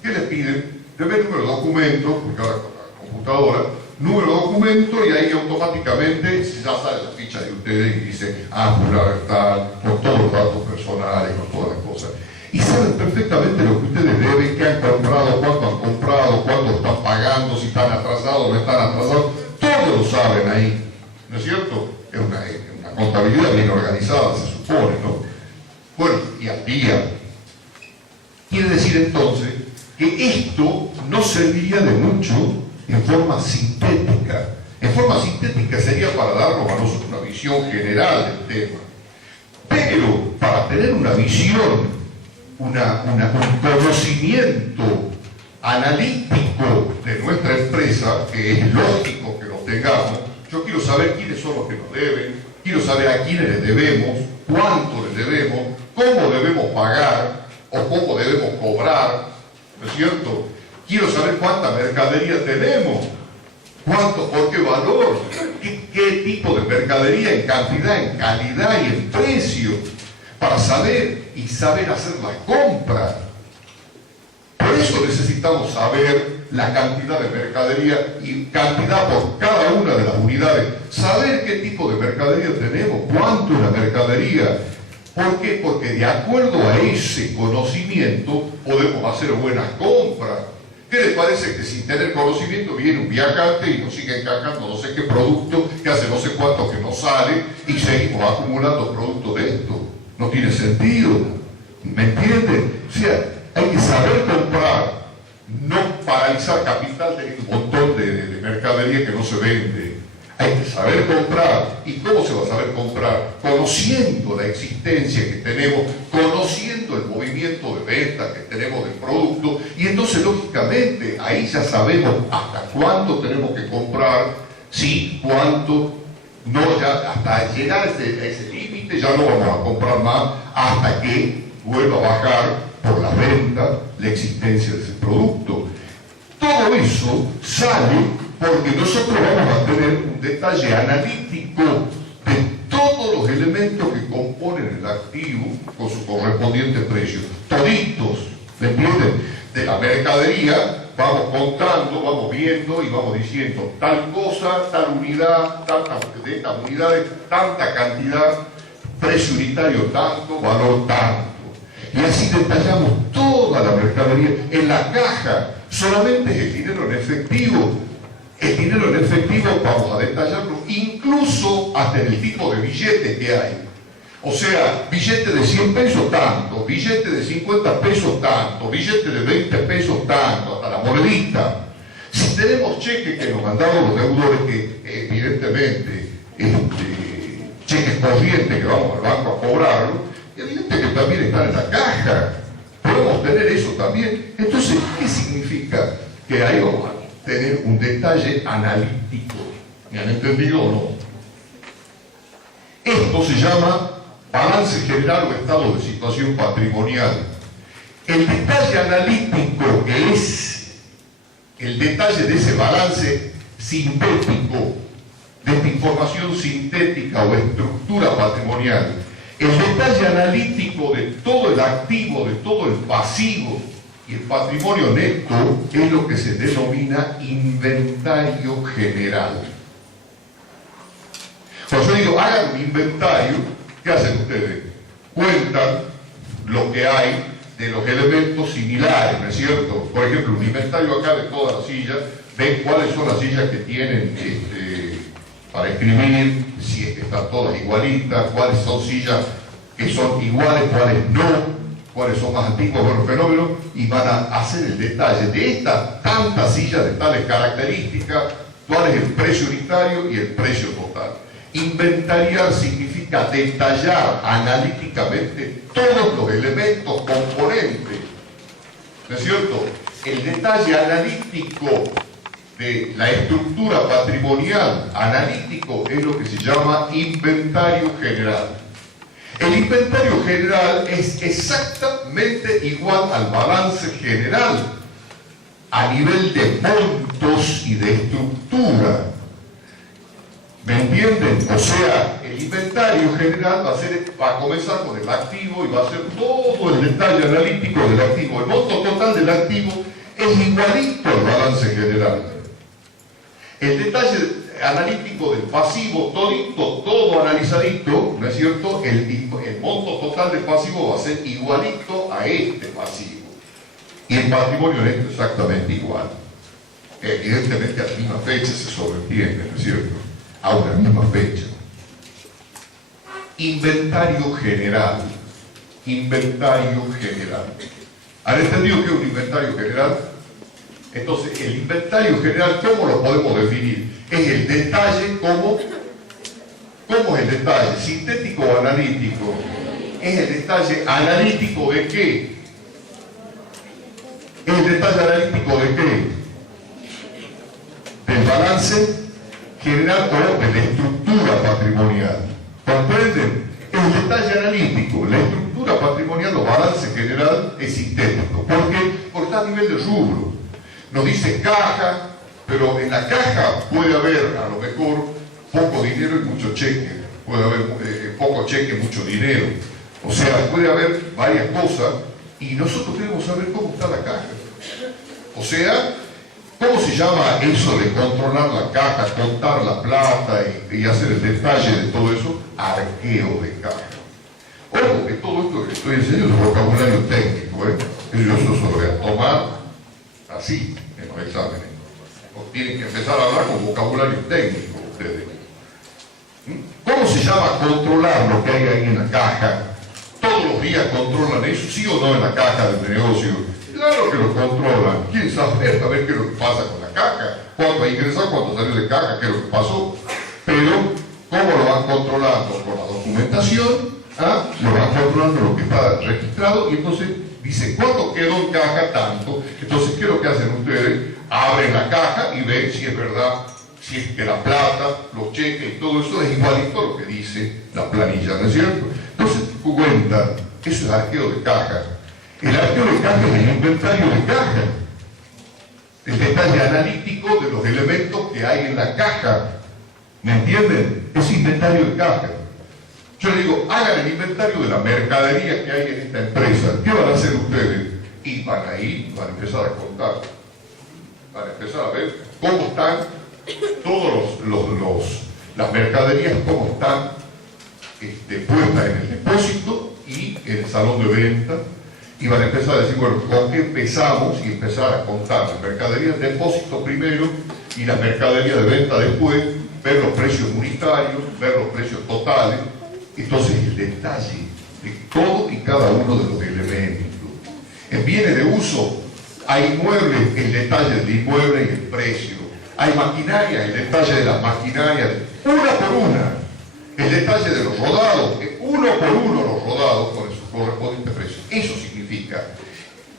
¿Qué les piden? Debe número de documento, porque ahora con la computadora, número de documento, y ahí automáticamente ya sale la ficha de ustedes y dice, fulano tal, con todos los datos personales, con todas las cosas. Y saben perfectamente lo que ustedes deben, qué han comprado, cuánto están pagando, si están atrasados o no están atrasados. Todo lo saben ahí, ¿no es cierto? Es una contabilidad bien organizada, se supone, ¿no? Bueno, y al día. Quiere decir entonces que esto no serviría de mucho en forma sintética. En forma sintética sería para darnos a nosotros una visión general del tema. Pero para tener una visión, un conocimiento analítico de nuestra empresa, que es lógico que lo tengamos, yo quiero saber quiénes son los que nos deben, quiero saber a quiénes les debemos, cuánto les debemos, cómo debemos pagar o cómo debemos cobrar, ¿no es cierto? Quiero saber cuánta mercadería tenemos, cuánto, por qué valor, qué tipo de mercadería en cantidad, en calidad y en precio, para saber y saber hacer la compra. Por eso necesitamos saber la cantidad de mercadería y cantidad por cada una de las unidades, saber qué tipo de mercadería tenemos, cuánto es la mercadería. ¿Por qué? Porque de acuerdo a ese conocimiento podemos hacer buenas compras. ¿Qué les parece que sin tener conocimiento viene un viajante y nos sigue encajando no sé qué producto, que hace no sé cuánto que no sale, y seguimos acumulando productos de esto? No tiene sentido, ¿me entienden? O sea, hay que saber comprar, no paralizar capital teniendo un montón de mercadería que no se vende. Hay que saber comprar. ¿Y cómo se va a saber comprar? Conociendo la existencia que tenemos, conociendo el movimiento de venta que tenemos del producto, y entonces lógicamente ahí ya sabemos hasta cuánto tenemos que comprar, sí, cuánto, no, ya hasta llegar a ese límite ya no vamos a comprar más hasta que vuelva a bajar por la venta la existencia de ese producto. Todo eso sale porque nosotros vamos a tener un detalle analítico de todos los elementos que componen el activo con su correspondiente precio. Toditos, ¿me entienden? De la mercadería vamos contando, vamos viendo y vamos diciendo tal cosa, tal unidad, de estas unidades, tanta cantidad, precio unitario tanto, valor tanto. Y así detallamos toda la mercadería. En la caja solamente es el dinero en efectivo. El dinero en efectivo vamos a detallarlo incluso hasta en el tipo de billete que hay. O sea, billete de 100 pesos tanto, billete de 50 pesos tanto, billete de 20 pesos tanto, hasta la monedita. Si tenemos cheques que nos han dado los deudores, que evidentemente cheques corrientes que vamos al banco a cobrarlo, evidente que también están en la caja. Podemos tener eso también. Entonces, ¿qué significa? Que ahí vamos a tener un detalle analítico. ¿Me han entendido o no? Esto se llama balance general o estado de situación patrimonial. El detalle analítico, que es el detalle de ese balance sintético, de esta información sintética o estructura patrimonial, el detalle analítico de todo el activo, de todo el pasivo y el patrimonio neto es lo que se denomina inventario general. Cuando yo digo hagan un inventario, ¿qué hacen ustedes? Cuentan lo que hay de los elementos similares, ¿no es cierto? Por ejemplo, un inventario acá de todas las sillas, ven cuáles son las sillas que tienen para escribir, si es que están todas igualitas, cuáles son sillas que son iguales, cuáles no, cuáles son más antiguos, buenos fenómenos, y van a hacer el detalle de estas tantas sillas de tales características, cuál es el precio unitario y el precio total. Inventariar significa detallar analíticamente todos los elementos componentes, ¿no es cierto? El detalle analítico de la estructura patrimonial analítico es lo que se llama inventario general. El inventario general es exactamente igual al balance general a nivel de montos y de estructura. ¿Me entienden? O sea, el inventario general va a comenzar con el activo y va a ser todo el detalle analítico del activo. El monto total del activo es igualito al balance general. El detalle analítico del pasivo, todito, todo analizadito, ¿no es cierto? El monto total del pasivo va a ser igualito a este pasivo. Y el patrimonio es exactamente igual. Evidentemente a la misma fecha se sobreentiende, ¿no es cierto? A una misma fecha. Inventario general. Inventario general. ¿Han entendido qué es un inventario general? Entonces, el inventario general, ¿cómo lo podemos definir? Es el detalle, ¿cómo es el detalle? ¿Sintético o analítico? Es el detalle analítico ¿de qué? ¿Es el detalle analítico de qué? Del balance general o de la estructura patrimonial. ¿Comprenden? El detalle analítico, la estructura patrimonial o balance general es sintético. ¿Por qué? Porque está a nivel de rubro. Nos dice caja, pero en la caja puede haber a lo mejor poco dinero y mucho cheque. Puede haber poco cheque y mucho dinero. O sea, puede haber varias cosas y nosotros queremos saber cómo está la caja. O sea, ¿cómo se llama eso de controlar la caja, contar la plata y hacer el detalle de todo eso? Arqueo de caja. Ojo que todo esto que estoy enseñando es vocabulario técnico, yo eso lo voy a tomar así en los exámenes. Tienen que empezar a hablar con vocabulario técnico ustedes. ¿Cómo se llama controlar lo que hay ahí en la caja? ¿Todos los días controlan eso, sí o no, en la caja del negocio? Claro que lo controlan. ¿Quién sabe? A ver qué es lo que pasa con la caja. ¿Cuánto ha ingresado? ¿Cuánto salió de caja? ¿Qué es lo que pasó? Pero, ¿cómo lo van controlando? Con la documentación, lo van controlando lo que está registrado y entonces dice, ¿cuánto quedó en caja? Tanto. Entonces, ¿qué es lo que hacen ustedes? Abren la caja y ven si es verdad, si es que la plata, los cheques y todo eso es igualito a lo que dice la planilla, ¿no es cierto? Entonces, cuentan, eso es arqueo de caja. El arqueo de caja es el inventario de caja. El detalle analítico de los elementos que hay en la caja. ¿Me entienden? Es inventario de caja. Yo le digo, hagan el inventario de la mercadería que hay en esta empresa. ¿Qué van a hacer ustedes? Y van a ir, van a empezar a contar. Van a empezar a ver cómo están todas las mercaderías, cómo están puestas en el depósito y en el salón de venta. Y van a empezar a decir, bueno, ¿con qué empezamos? Y empezar a contar las mercaderías de depósito primero y las mercaderías de venta después, ver los precios unitarios, ver los precios totales. Entonces el detalle de todo y cada uno de los elementos. En bienes de uso hay inmuebles, el detalle del inmueble y el precio. Hay maquinaria, el detalle de las maquinarias, una por una. El detalle de los rodados, uno por uno los rodados con su correspondiente precio. Eso significa.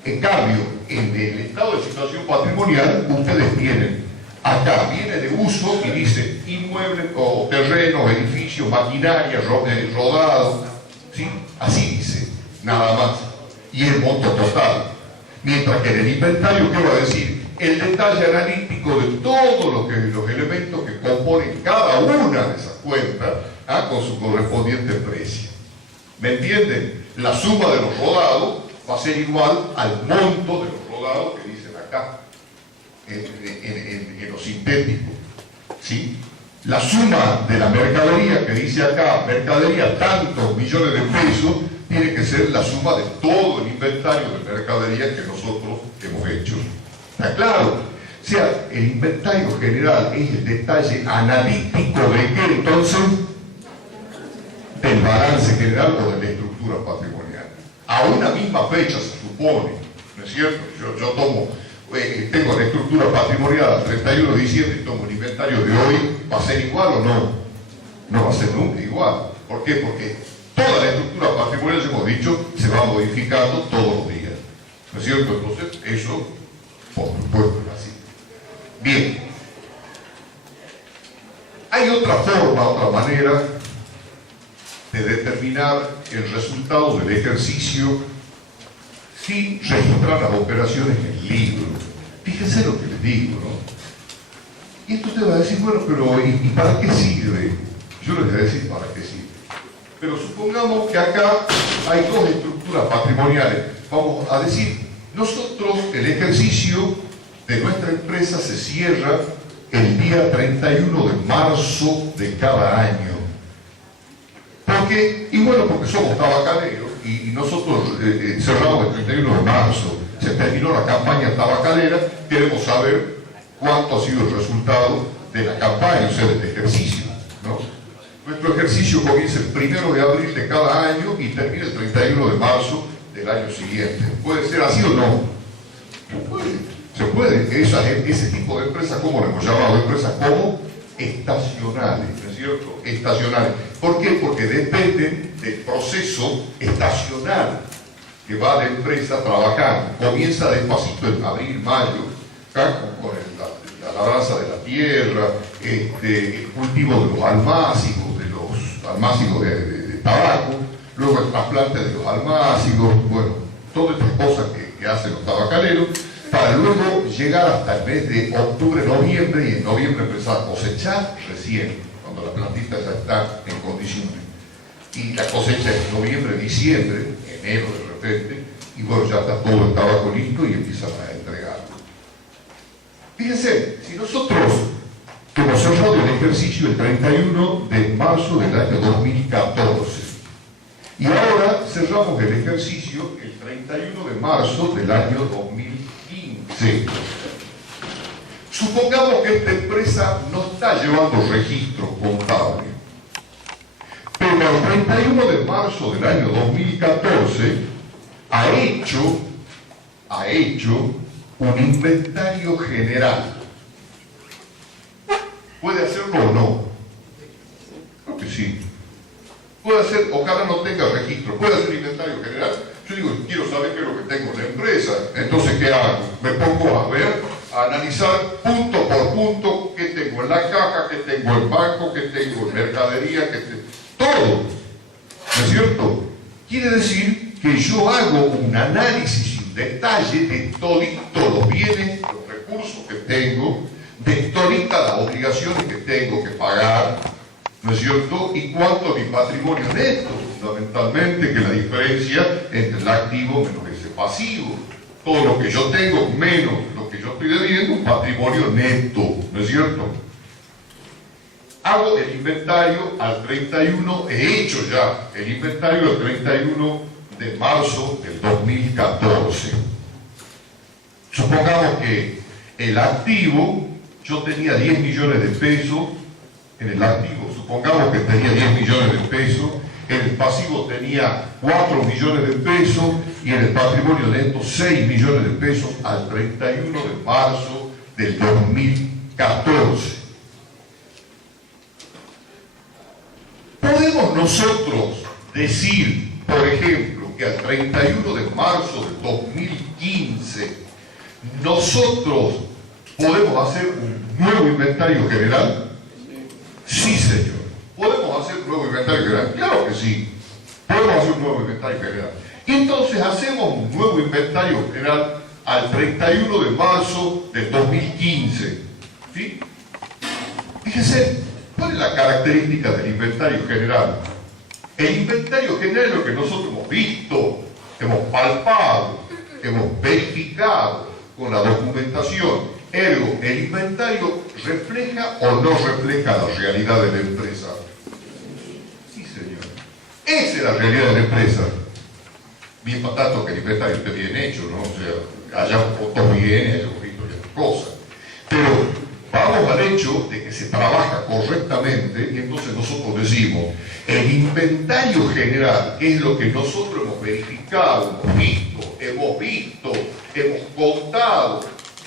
En cambio, en el estado de situación patrimonial, ustedes tienen acá bienes de uso y dice inmuebles o terrenos, edificios, maquinaria, rodado, ¿sí? Así dice, nada más. Y el monto total. Mientras que en el inventario, ¿qué va a decir? El detalle analítico de todos los elementos que componen cada una de esas cuentas, con su correspondiente precio. ¿Me entienden? La suma de los rodados va a ser igual al monto de los rodados que dicen acá, en lo sintético. ¿Sí? La suma de la mercadería que dice acá, mercadería tantos millones de pesos, tiene que ser la suma de todo el inventario de mercadería que nosotros hemos hecho. ¿Está claro? O sea, el inventario general es el detalle analítico de qué entonces, del balance general o de la estructura patrimonial. A una misma fecha se supone, ¿no es cierto? Yo tomo, tengo la estructura patrimonial al 31 de diciembre y tomo el inventario de hoy, ¿va a ser igual o no? No va a ser nunca igual. ¿Por qué? Porque toda la estructura patrimonial, ya hemos dicho, se va modificando todos los días. ¿No es cierto? Entonces, eso, por supuesto, es así. Bien. Hay otra forma, otra manera de determinar el resultado del ejercicio sin registrar las operaciones en el libro. Fíjense lo que les digo, ¿no? Y esto usted va a decir, bueno, pero ¿y para qué sirve? Yo les voy a decir para qué sirve. Pero supongamos que acá hay dos estructuras patrimoniales. Vamos a decir, nosotros el ejercicio de nuestra empresa se cierra el día 31 de marzo de cada año. Porque somos tabacaleros y nosotros cerramos el 31 de marzo, se terminó la campaña tabacalera, queremos saber cuánto ha sido el resultado de la campaña, o sea, del ejercicio, ¿no? Nuestro ejercicio comienza el 1 de abril de cada año y termina el 31 de marzo del año siguiente. ¿Puede ser así o no? Se puede. Ese tipo de empresas, ¿cómo le hemos llamado? Empresas como estacionales, ¿no es cierto? Estacionales. ¿Por qué? Porque dependen del proceso estacional que va la empresa trabajando. Comienza despacito en abril, mayo, con la labranza de la tierra, el cultivo de los almácigos, de tabaco, luego el trasplante de los almácigos, bueno, todas estas cosas que hacen los tabacaleros, para luego llegar hasta el mes de octubre, noviembre, y en noviembre empezar a cosechar recién, cuando la plantita ya está en condiciones. Y la cosecha es noviembre, diciembre, enero de repente, y bueno, ya está todo el tabaco listo y empiezan a entregarlo. Fíjense, si nosotros hemos cerrado el ejercicio el 31 de marzo del año 2014, y ahora cerramos el ejercicio el 31 de marzo del año 2015. Supongamos que esta empresa no está llevando registro contable, pero el 31 de marzo del año 2014 ha hecho un inventario general. ¿Puede hacerlo o no? Creo que sí. Puede hacer, ojalá no tenga registro, puede hacer inventario general. Yo digo, quiero saber qué es lo que tengo en la empresa. Entonces, ¿qué hago? Me pongo a ver, a analizar punto por punto qué tengo en la caja, qué tengo en banco, qué tengo en mercadería, todo. ¿No es cierto? Quiere decir que yo hago un análisis y un detalle de toditos los bienes, los recursos que tengo, de todas las obligaciones que tengo que pagar, ¿no es cierto? Y cuánto mi patrimonio neto, fundamentalmente, que la diferencia entre el activo menos ese pasivo. Todo lo que yo tengo menos lo que yo estoy debiendo, un patrimonio neto, ¿no es cierto? Hago el inventario al 31, he hecho ya el inventario al 31 de marzo del 2014. Supongamos que el activo, yo tenía 10 millones de pesos en el activo, supongamos que tenía 10 millones de pesos, en el pasivo tenía 4 millones de pesos y en el patrimonio neto 6 millones de pesos al 31 de marzo del 2014. ¿Podemos nosotros decir, por ejemplo, que al 31 de marzo del 2015 nosotros podemos hacer un nuevo inventario general? Sí, señor. ¿Podemos hacer un nuevo inventario general? Claro que sí. Podemos hacer un nuevo inventario general. Y entonces hacemos un nuevo inventario general al 31 de marzo del 2015. ¿Sí? Fíjense, ¿cuál es la característica del inventario general? El inventario general es lo que nosotros hemos visto, hemos palpado, hemos verificado con la documentación. Ergo, ¿el inventario refleja o no refleja la realidad de la empresa? Sí, señor. Esa es la realidad de la empresa. Bien tanto que el inventario esté bien hecho, ¿no? O sea, haya fotos bien, haya visto bien cosas. Pero vamos al hecho de que se trabaja correctamente y entonces nosotros decimos, el inventario general, que es lo que nosotros hemos verificado, hemos visto, hemos contado,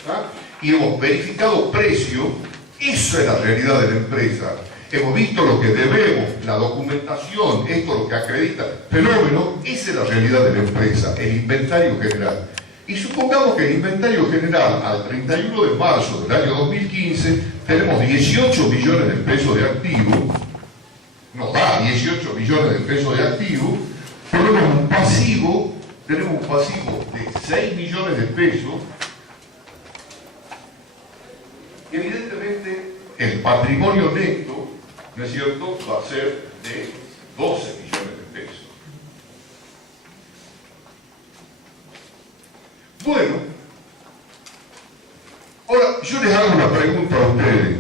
¿ah? Y hemos verificado precio, esa es la realidad de la empresa. Hemos visto lo que debemos, la documentación, esto es lo que acredita fenómeno, esa es la realidad de la empresa, el inventario general. Y supongamos que el inventario general al 31 de marzo del año 2015 tenemos 18 millones de pesos de activo, nos da 18 millones de pesos de activo, tenemos un pasivo de 6 millones de pesos. Evidentemente, el patrimonio neto, ¿no es cierto?, va a ser de 12 millones de pesos. Bueno, ahora yo les hago una pregunta a ustedes.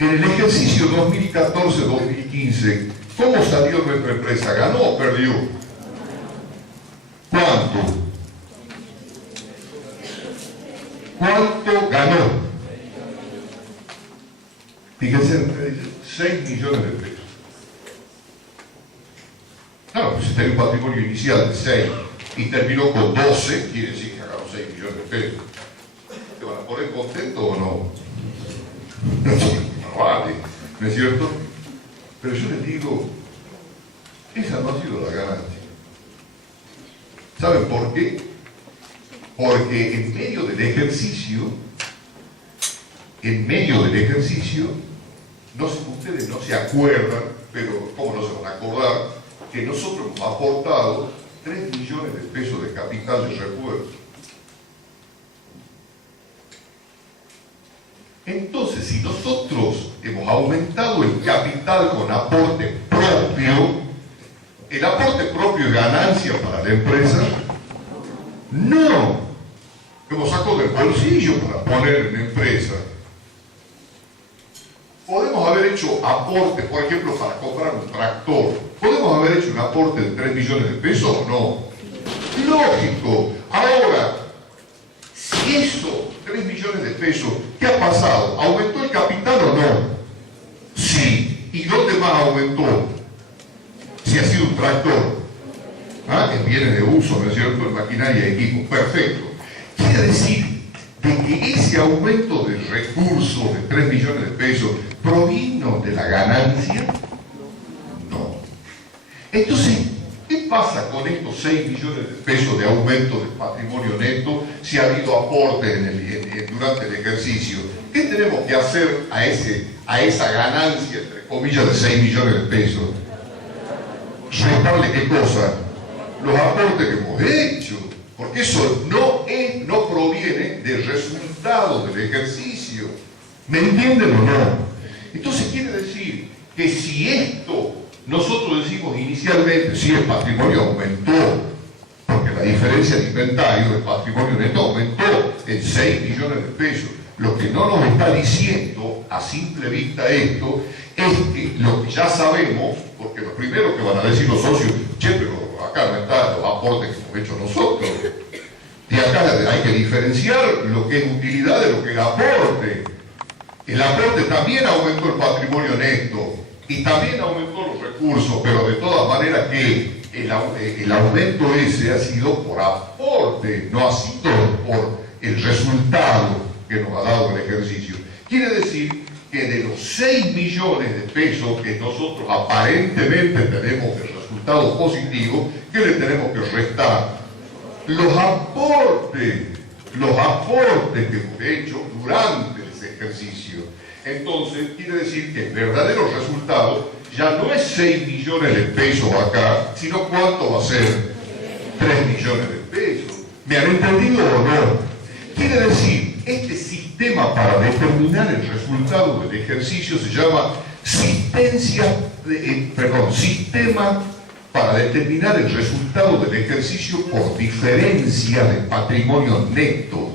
En el ejercicio 2014-2015, ¿cómo salió nuestra empresa? ¿Ganó o perdió? ¿Cuánto? ¿Cuánto ganó? Fíjense, 6 millones de pesos. Claro, pues si tenía un patrimonio inicial de 6 y terminó con 12, quiere decir que ganó 6 millones de pesos. ¿Te van a poner contento o no? No vale, ¿no es cierto? Pero yo les digo, esa no ha sido la ganancia. ¿Saben por qué? Porque en medio del ejercicio, ustedes no se acuerdan, pero ¿cómo no se van a acordar? Que nosotros hemos aportado 3 millones de pesos de capital de refuerzo. Entonces, si nosotros hemos aumentado el capital con aporte propio, ¿el aporte propio es ganancia para la empresa? No. Hemos sacado del bolsillo para poner en la empresa. Podemos haber hecho aportes, por ejemplo, para comprar un tractor. ¿Podemos haber hecho un aporte de 3 millones de pesos o no? Lógico. Ahora, si eso, 3 millones de pesos, ¿qué ha pasado? ¿Aumentó el capital o no? Sí. ¿Y dónde más aumentó? Si ha sido un tractor. En bienes de uso, ¿no es cierto? En maquinaria y equipo. Perfecto. Quiere decir de que ese aumento de recursos de 3 millones de pesos provino de la ganancia. No. Entonces, ¿qué pasa con estos 6 millones de pesos de aumento del patrimonio neto si ha habido aportes durante el ejercicio? ¿Qué tenemos que hacer a esa ganancia, entre comillas, de 6 millones de pesos? ¿Restarle qué cosa? Los aportes que hemos hecho. Porque eso no proviene del resultado del ejercicio. ¿Me entienden o no? Entonces quiere decir que si esto nosotros decimos inicialmente, si el patrimonio aumentó, porque la diferencia de inventario del patrimonio neto aumentó en 6 millones de pesos, lo que no nos está diciendo a simple vista esto es que lo que ya sabemos, porque lo primero que van a decir los socios, che, pero acá no están los aportes que hemos hecho nosotros. Y acá hay que diferenciar lo que es utilidad de lo que es aporte. El aporte también aumentó el patrimonio neto y también aumentó los recursos, pero de todas maneras que el aumento ese ha sido por aporte, no ha sido por el resultado que nos ha dado el ejercicio. Quiere decir que de los 6 millones de pesos que nosotros aparentemente tenemos de resultado positivo, ¿qué le tenemos que restar? Los aportes que hemos hecho durante ese ejercicio. Entonces, quiere decir que el verdadero resultado ya no es 6 millones de pesos acá, sino ¿cuánto va a ser? 3 millones de pesos. ¿Me han entendido o no? Quiere decir, este sistema para determinar el resultado del ejercicio se llama sistema para determinar el resultado del ejercicio por diferencia de patrimonio neto.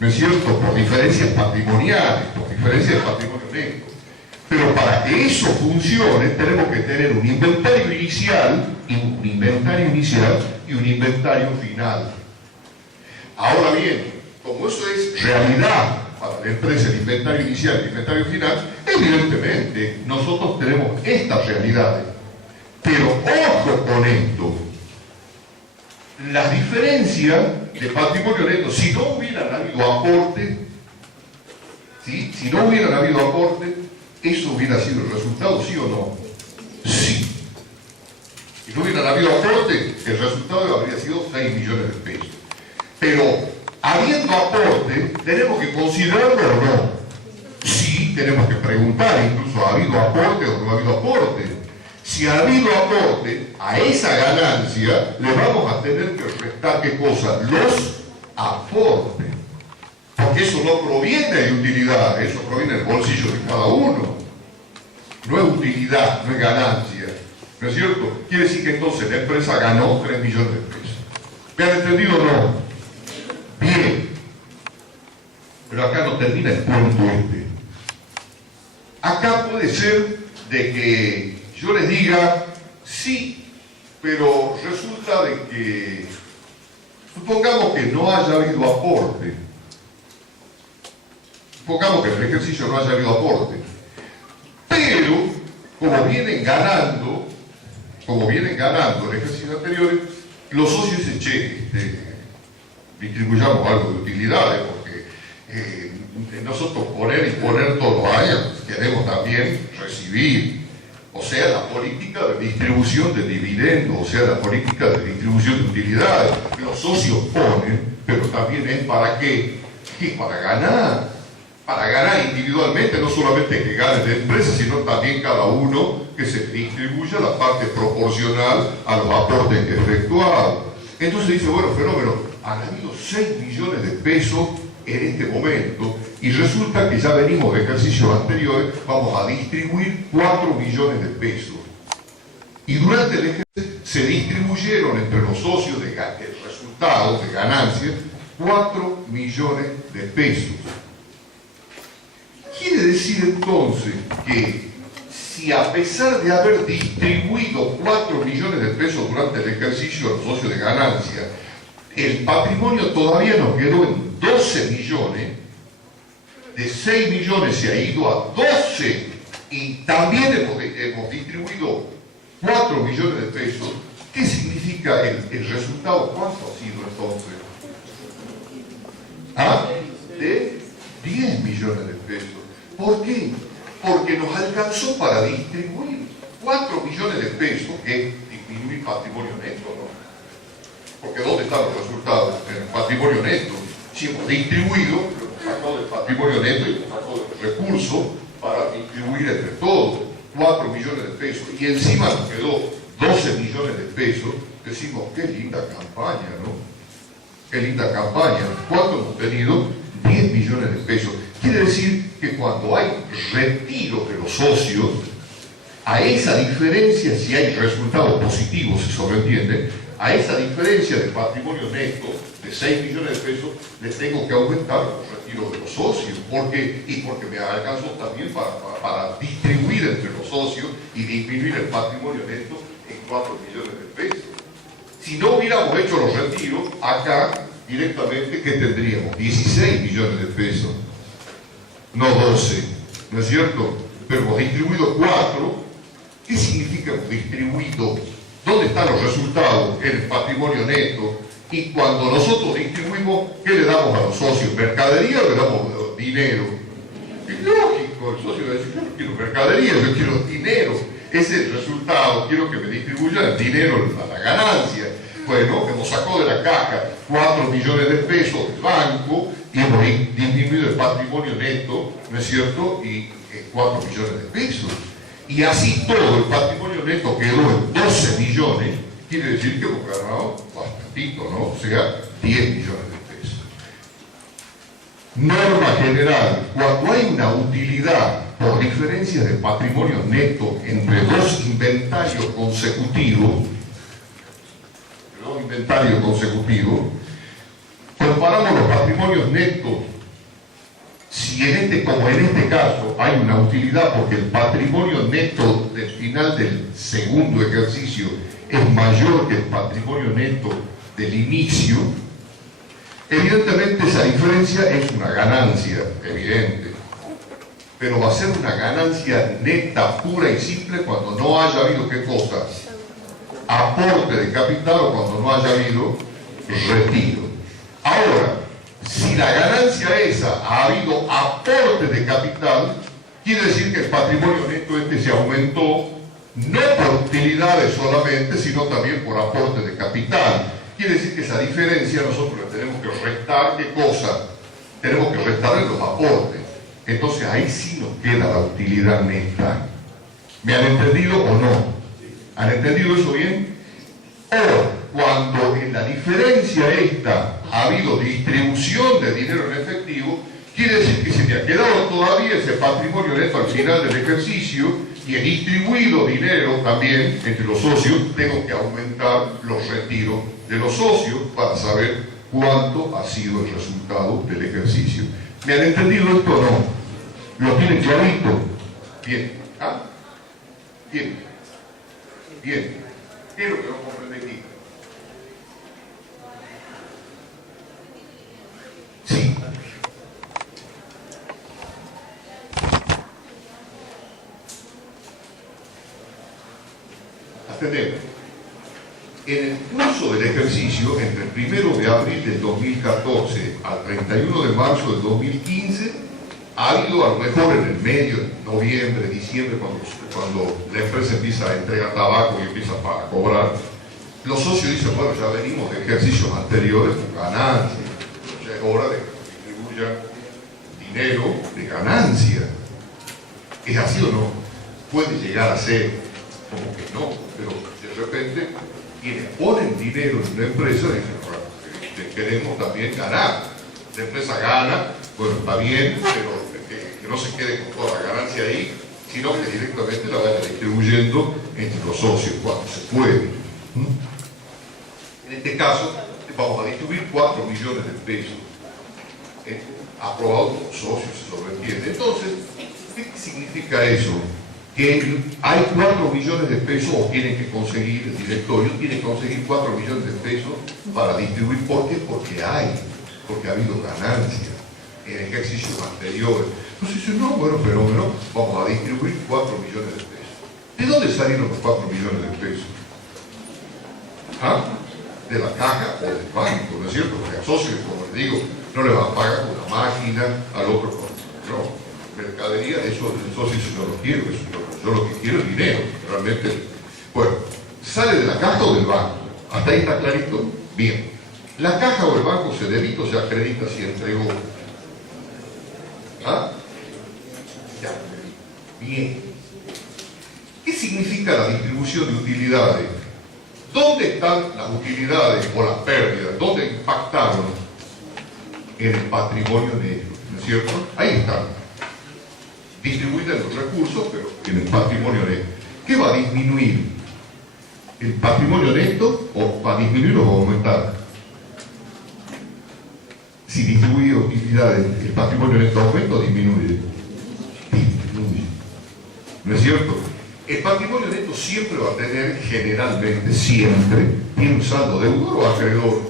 ¿No es cierto? Por diferencias patrimoniales, por diferencia de patrimonio neto. Pero para que eso funcione tenemos que tener un inventario inicial y un inventario final. Ahora bien, como eso es realidad para la empresa, el inventario inicial y el inventario final, evidentemente nosotros tenemos estas realidades. Pero ojo con esto, las diferencias de patrimonio neto, si no hubieran habido aporte, ¿sí? Si no hubieran habido aporte, ¿eso hubiera sido el resultado, sí o no? Sí. Si no hubieran habido aporte, el resultado habría sido 6 millones de pesos. Pero, habiendo aporte, ¿tenemos que considerarlo o no? Sí, tenemos que preguntar, incluso ¿ha habido aporte o no ha habido aporte? Si ha habido aporte, a esa ganancia le vamos a tener que restar, ¿qué cosa? Los aportes. Porque eso no proviene de utilidad, eso proviene del bolsillo de cada uno. No es utilidad, no es ganancia. ¿No es cierto? Quiere decir que entonces la empresa ganó 3 millones de pesos. ¿Me han entendido o no? Bien. Pero acá no termina el punto este. Acá puede ser de que yo les diga, sí, pero resulta de que, supongamos que no haya habido aporte. Supongamos que en el ejercicio no haya habido aporte. Pero, como vienen ganando en ejercicios anteriores, los socios dicen, che, distribuyamos algo de utilidades, porque nosotros poner y poner todos los años queremos también recibir. O sea, la política de distribución de dividendos, o sea, la política de distribución de utilidades. Los socios ponen, pero también es para qué, para ganar. Para ganar individualmente, no solamente que gane la empresa, sino también cada uno que se distribuya la parte proporcional a los aportes que ha efectuado. Entonces dice, bueno, fenómeno, han habido 6 millones de pesos en este momento y resulta que ya venimos de ejercicios anteriores, vamos a distribuir 4 millones de pesos. Y durante el ejercicio se distribuyeron entre los socios el resultado de ganancias 4 millones de pesos. Quiere decir entonces que si a pesar de haber distribuido 4 millones de pesos durante el ejercicio a los socios de ganancia, el patrimonio todavía nos quedó en 12 millones, de 6 millones se ha ido a 12 y también hemos distribuido 4 millones de pesos, ¿qué significa el resultado? ¿Cuánto ha sido entonces? ¿Ah? De 10 millones de pesos. ¿Por qué? Porque nos alcanzó para distribuir 4 millones de pesos, que es disminuir patrimonio neto, ¿no? Porque ¿dónde están los resultados? En el patrimonio neto. Si hemos distribuido, lo sacó del patrimonio neto y lo sacó del recurso para distribuir entre todos 4 millones de pesos. Y encima nos quedó 12 millones de pesos. Decimos, qué linda campaña, ¿no? Qué linda campaña. ¿Cuánto hemos tenido? 10 millones de pesos. Quiere decir que cuando hay retiro de los socios, a esa diferencia, si hay resultados positivos, si se lo entiende, a esa diferencia de patrimonio neto de 6 millones de pesos, le tengo que aumentar los retiros de los socios, porque me alcanzó también para distribuir entre los socios y disminuir el patrimonio neto en 4 millones de pesos. Si no hubiéramos hecho los retiros, acá directamente, ¿qué tendríamos? 16 millones de pesos. No 12, ¿no es cierto? Pero hemos distribuido 4. ¿Qué significa hemos distribuido? ¿Dónde están los resultados? En el patrimonio neto. Y cuando nosotros distribuimos, ¿qué le damos a los socios? ¿Mercadería o le damos dinero? Es lógico, el socio va a decir, yo no quiero mercadería, yo quiero dinero. Ese es el resultado, quiero que me distribuyan el dinero a la ganancia. Bueno, hemos sacado de la caja 4 millones de pesos del banco y hemos disminuido el patrimonio neto, ¿no es cierto? Y 4 millones de pesos. Y así todo el patrimonio neto quedó en 12 millones, quiere decir que hemos ganado bastantito, ¿no? O sea, 10 millones de pesos. Norma general, cuando hay una utilidad por diferencia de patrimonio neto entre dos inventarios consecutivos, comparamos los patrimonios netos. Si como en este caso hay una utilidad porque el patrimonio neto del final del segundo ejercicio es mayor que el patrimonio neto del inicio, evidentemente esa diferencia es una ganancia, evidente. Pero va a ser una ganancia neta, pura y simple cuando no haya habido, ¿qué cosa? Aporte de capital o cuando no haya habido retiro. Ahora, si la ganancia esa ha habido aporte de capital, quiere decir que el patrimonio neto se aumentó no por utilidades solamente, sino también por aporte de capital. Quiere decir que esa diferencia nosotros le tenemos que restar, ¿qué cosa? Tenemos que restarle los aportes. entonces ahí sí nos queda la utilidad neta. ¿Me han entendido o no? ¿Han entendido eso bien? Ahora, cuando en la diferencia esta ha habido distribución de dinero en efectivo, quiere decir que se me ha quedado todavía ese patrimonio neto al final del ejercicio y he distribuido dinero también entre los socios. Tengo que aumentar los retiros de los socios para saber cuánto ha sido el resultado del ejercicio. ¿Me han entendido esto o no? ¿Lo tienen clarito? Bien. ¿Ah? Bien. Bien. ¿Qué es lo que no comprende aquí? Sí. Atendemos. En el curso del ejercicio, entre el 1 de abril del 2014 al 31 de marzo del 2015, ha habido, a lo mejor en el medio, noviembre, diciembre, cuando la empresa empieza a entregar tabaco y empieza a cobrar, los socios dicen, bueno, ya venimos de ejercicios anteriores con ganancias, ya es hora de que distribuyan dinero de ganancia. ¿Es así o no? Puede llegar a ser como que no, pero de repente quienes ponen dinero en una empresa dicen, bueno, queremos también ganar. La empresa gana, bueno, está bien, pero que no se quede con toda la ganancia ahí, sino que directamente la vaya distribuyendo entre los socios cuando se puede. En este caso, vamos a distribuir 4 millones de pesos aprobados por los socios, se sobreentiende. Entonces, ¿qué significa eso? Que hay 4 millones de pesos, o tienen que conseguir, el directorio tiene que conseguir 4 millones de pesos para distribuir. ¿Por qué? Porque ha habido ganancias en ejercicios anteriores. Entonces dicen, no, bueno, fenómeno, vamos a distribuir 4 millones de pesos. ¿De dónde salieron los 4 millones de pesos? ¿Ah? De la caja o del banco, ¿no es cierto? Porque a socios, como les digo, no le van a pagar con una máquina, al otro con... No, mercadería, eso el socio dice, no lo quiero, yo lo que quiero es dinero, realmente. Bueno, ¿sale de la caja o del banco? ¿Hasta ahí está clarito? Bien. ¿La caja o el banco se debita o se acredita si entregó? ¿Ah? Ya. Bien. ¿Qué significa la distribución de utilidades? ¿Dónde están las utilidades o las pérdidas? ¿Dónde impactaron? En el patrimonio neto, ¿no es cierto? Ahí están. Distribuidas en los recursos, pero en el patrimonio neto. ¿Qué va a disminuir? ¿El patrimonio neto o va a disminuir o va a aumentar? Si distribuye utilidades, ¿el patrimonio neto aumenta o disminuye? Disminuye. ¿No es cierto? El patrimonio neto siempre va a tener, generalmente, siempre, tiene un saldo deudor o acreedor.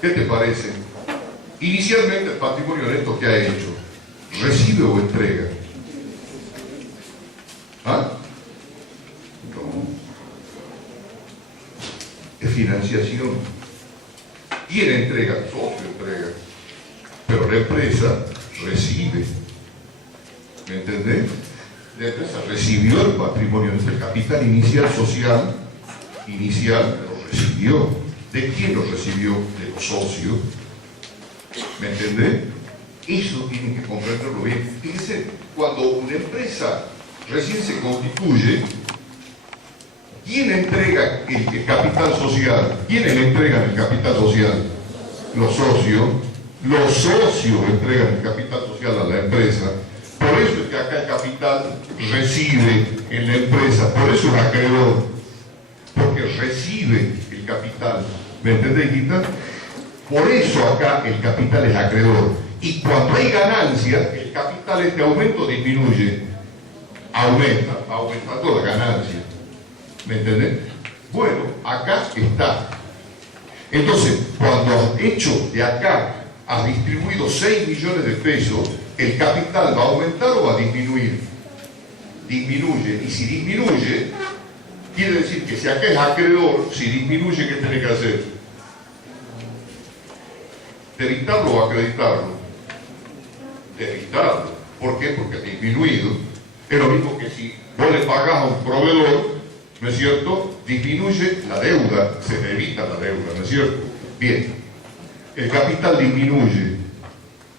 ¿Qué te parece? Inicialmente, el patrimonio neto, ¿qué ha hecho? ¿Recibe o entrega? ¿Ah? No. Es financiación. ¿Quién entrega? El socio entrega. Pero la empresa recibe. ¿Me entendés? La empresa recibió el patrimonio neto, el capital inicial social, lo recibió. ¿De quién lo recibió? De los socios. ¿Me entendés? Eso tienen que comprenderlo bien. Fíjense, cuando una empresa recién se constituye, ¿quién entrega el capital social? ¿Quiénes le entregan el capital social? Los socios. Los socios entregan el capital social a la empresa. Por eso es que acá el capital recibe en la empresa. Por eso es acreedor. Porque recibe el capital. ¿Me entendés, Guita? Por eso acá el capital es acreedor. Y cuando hay ganancia, el capital este aumento disminuye. Aumenta toda ganancia. ¿Me entendés? Bueno, acá está. Entonces, cuando has hecho de acá, has distribuido 6 millones de pesos, ¿el capital va a aumentar o va a disminuir? Disminuye. Y si disminuye, quiere decir que si acá es acreedor, si disminuye, ¿qué tiene que hacer? ¿Debitarlo o acreditarlo? Debitarlo. ¿Por qué? Porque ha disminuido. Es lo mismo que si vos le pagás a un proveedor, ¿no es cierto? Disminuye la deuda, se debita la deuda, ¿no es cierto? Bien, el capital disminuye.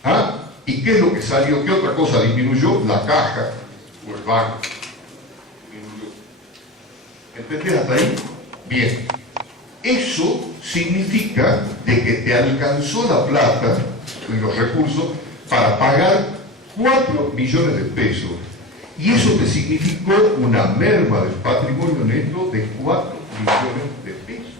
¿Ah? ¿Y qué es lo que salió? ¿Qué otra cosa disminuyó? La caja o el banco. ¿Entendés hasta ahí? Bien. Eso significa de que te alcanzó la plata y los recursos para pagar 4 millones de pesos. Y eso te significó una merma del patrimonio neto de 4 millones de pesos.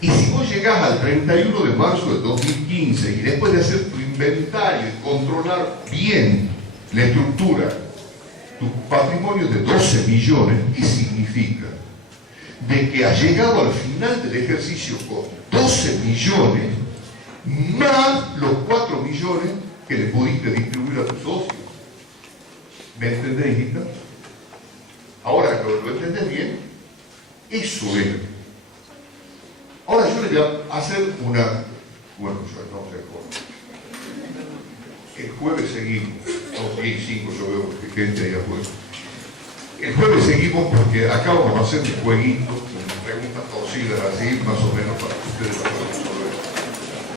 Y si vos llegás al 31 de marzo del 2015 y después de hacer tu inventario y controlar bien la estructura, tu patrimonio de 12 millones, ¿qué significa? De que has llegado al final del ejercicio con 12 millones más los 4 millones que le pudiste distribuir a tus socios. ¿Me entendés, hijita? Ahora que lo entendés bien, eso es. Ahora yo le voy a hacer una... Bueno, yo no sé cómo. El jueves seguimos. No, 10 y 5 yo veo que gente ahí afuera. El jueves seguimos porque acá vamos a hacer un jueguito con preguntas torcidas así, más o menos, para que ustedes lo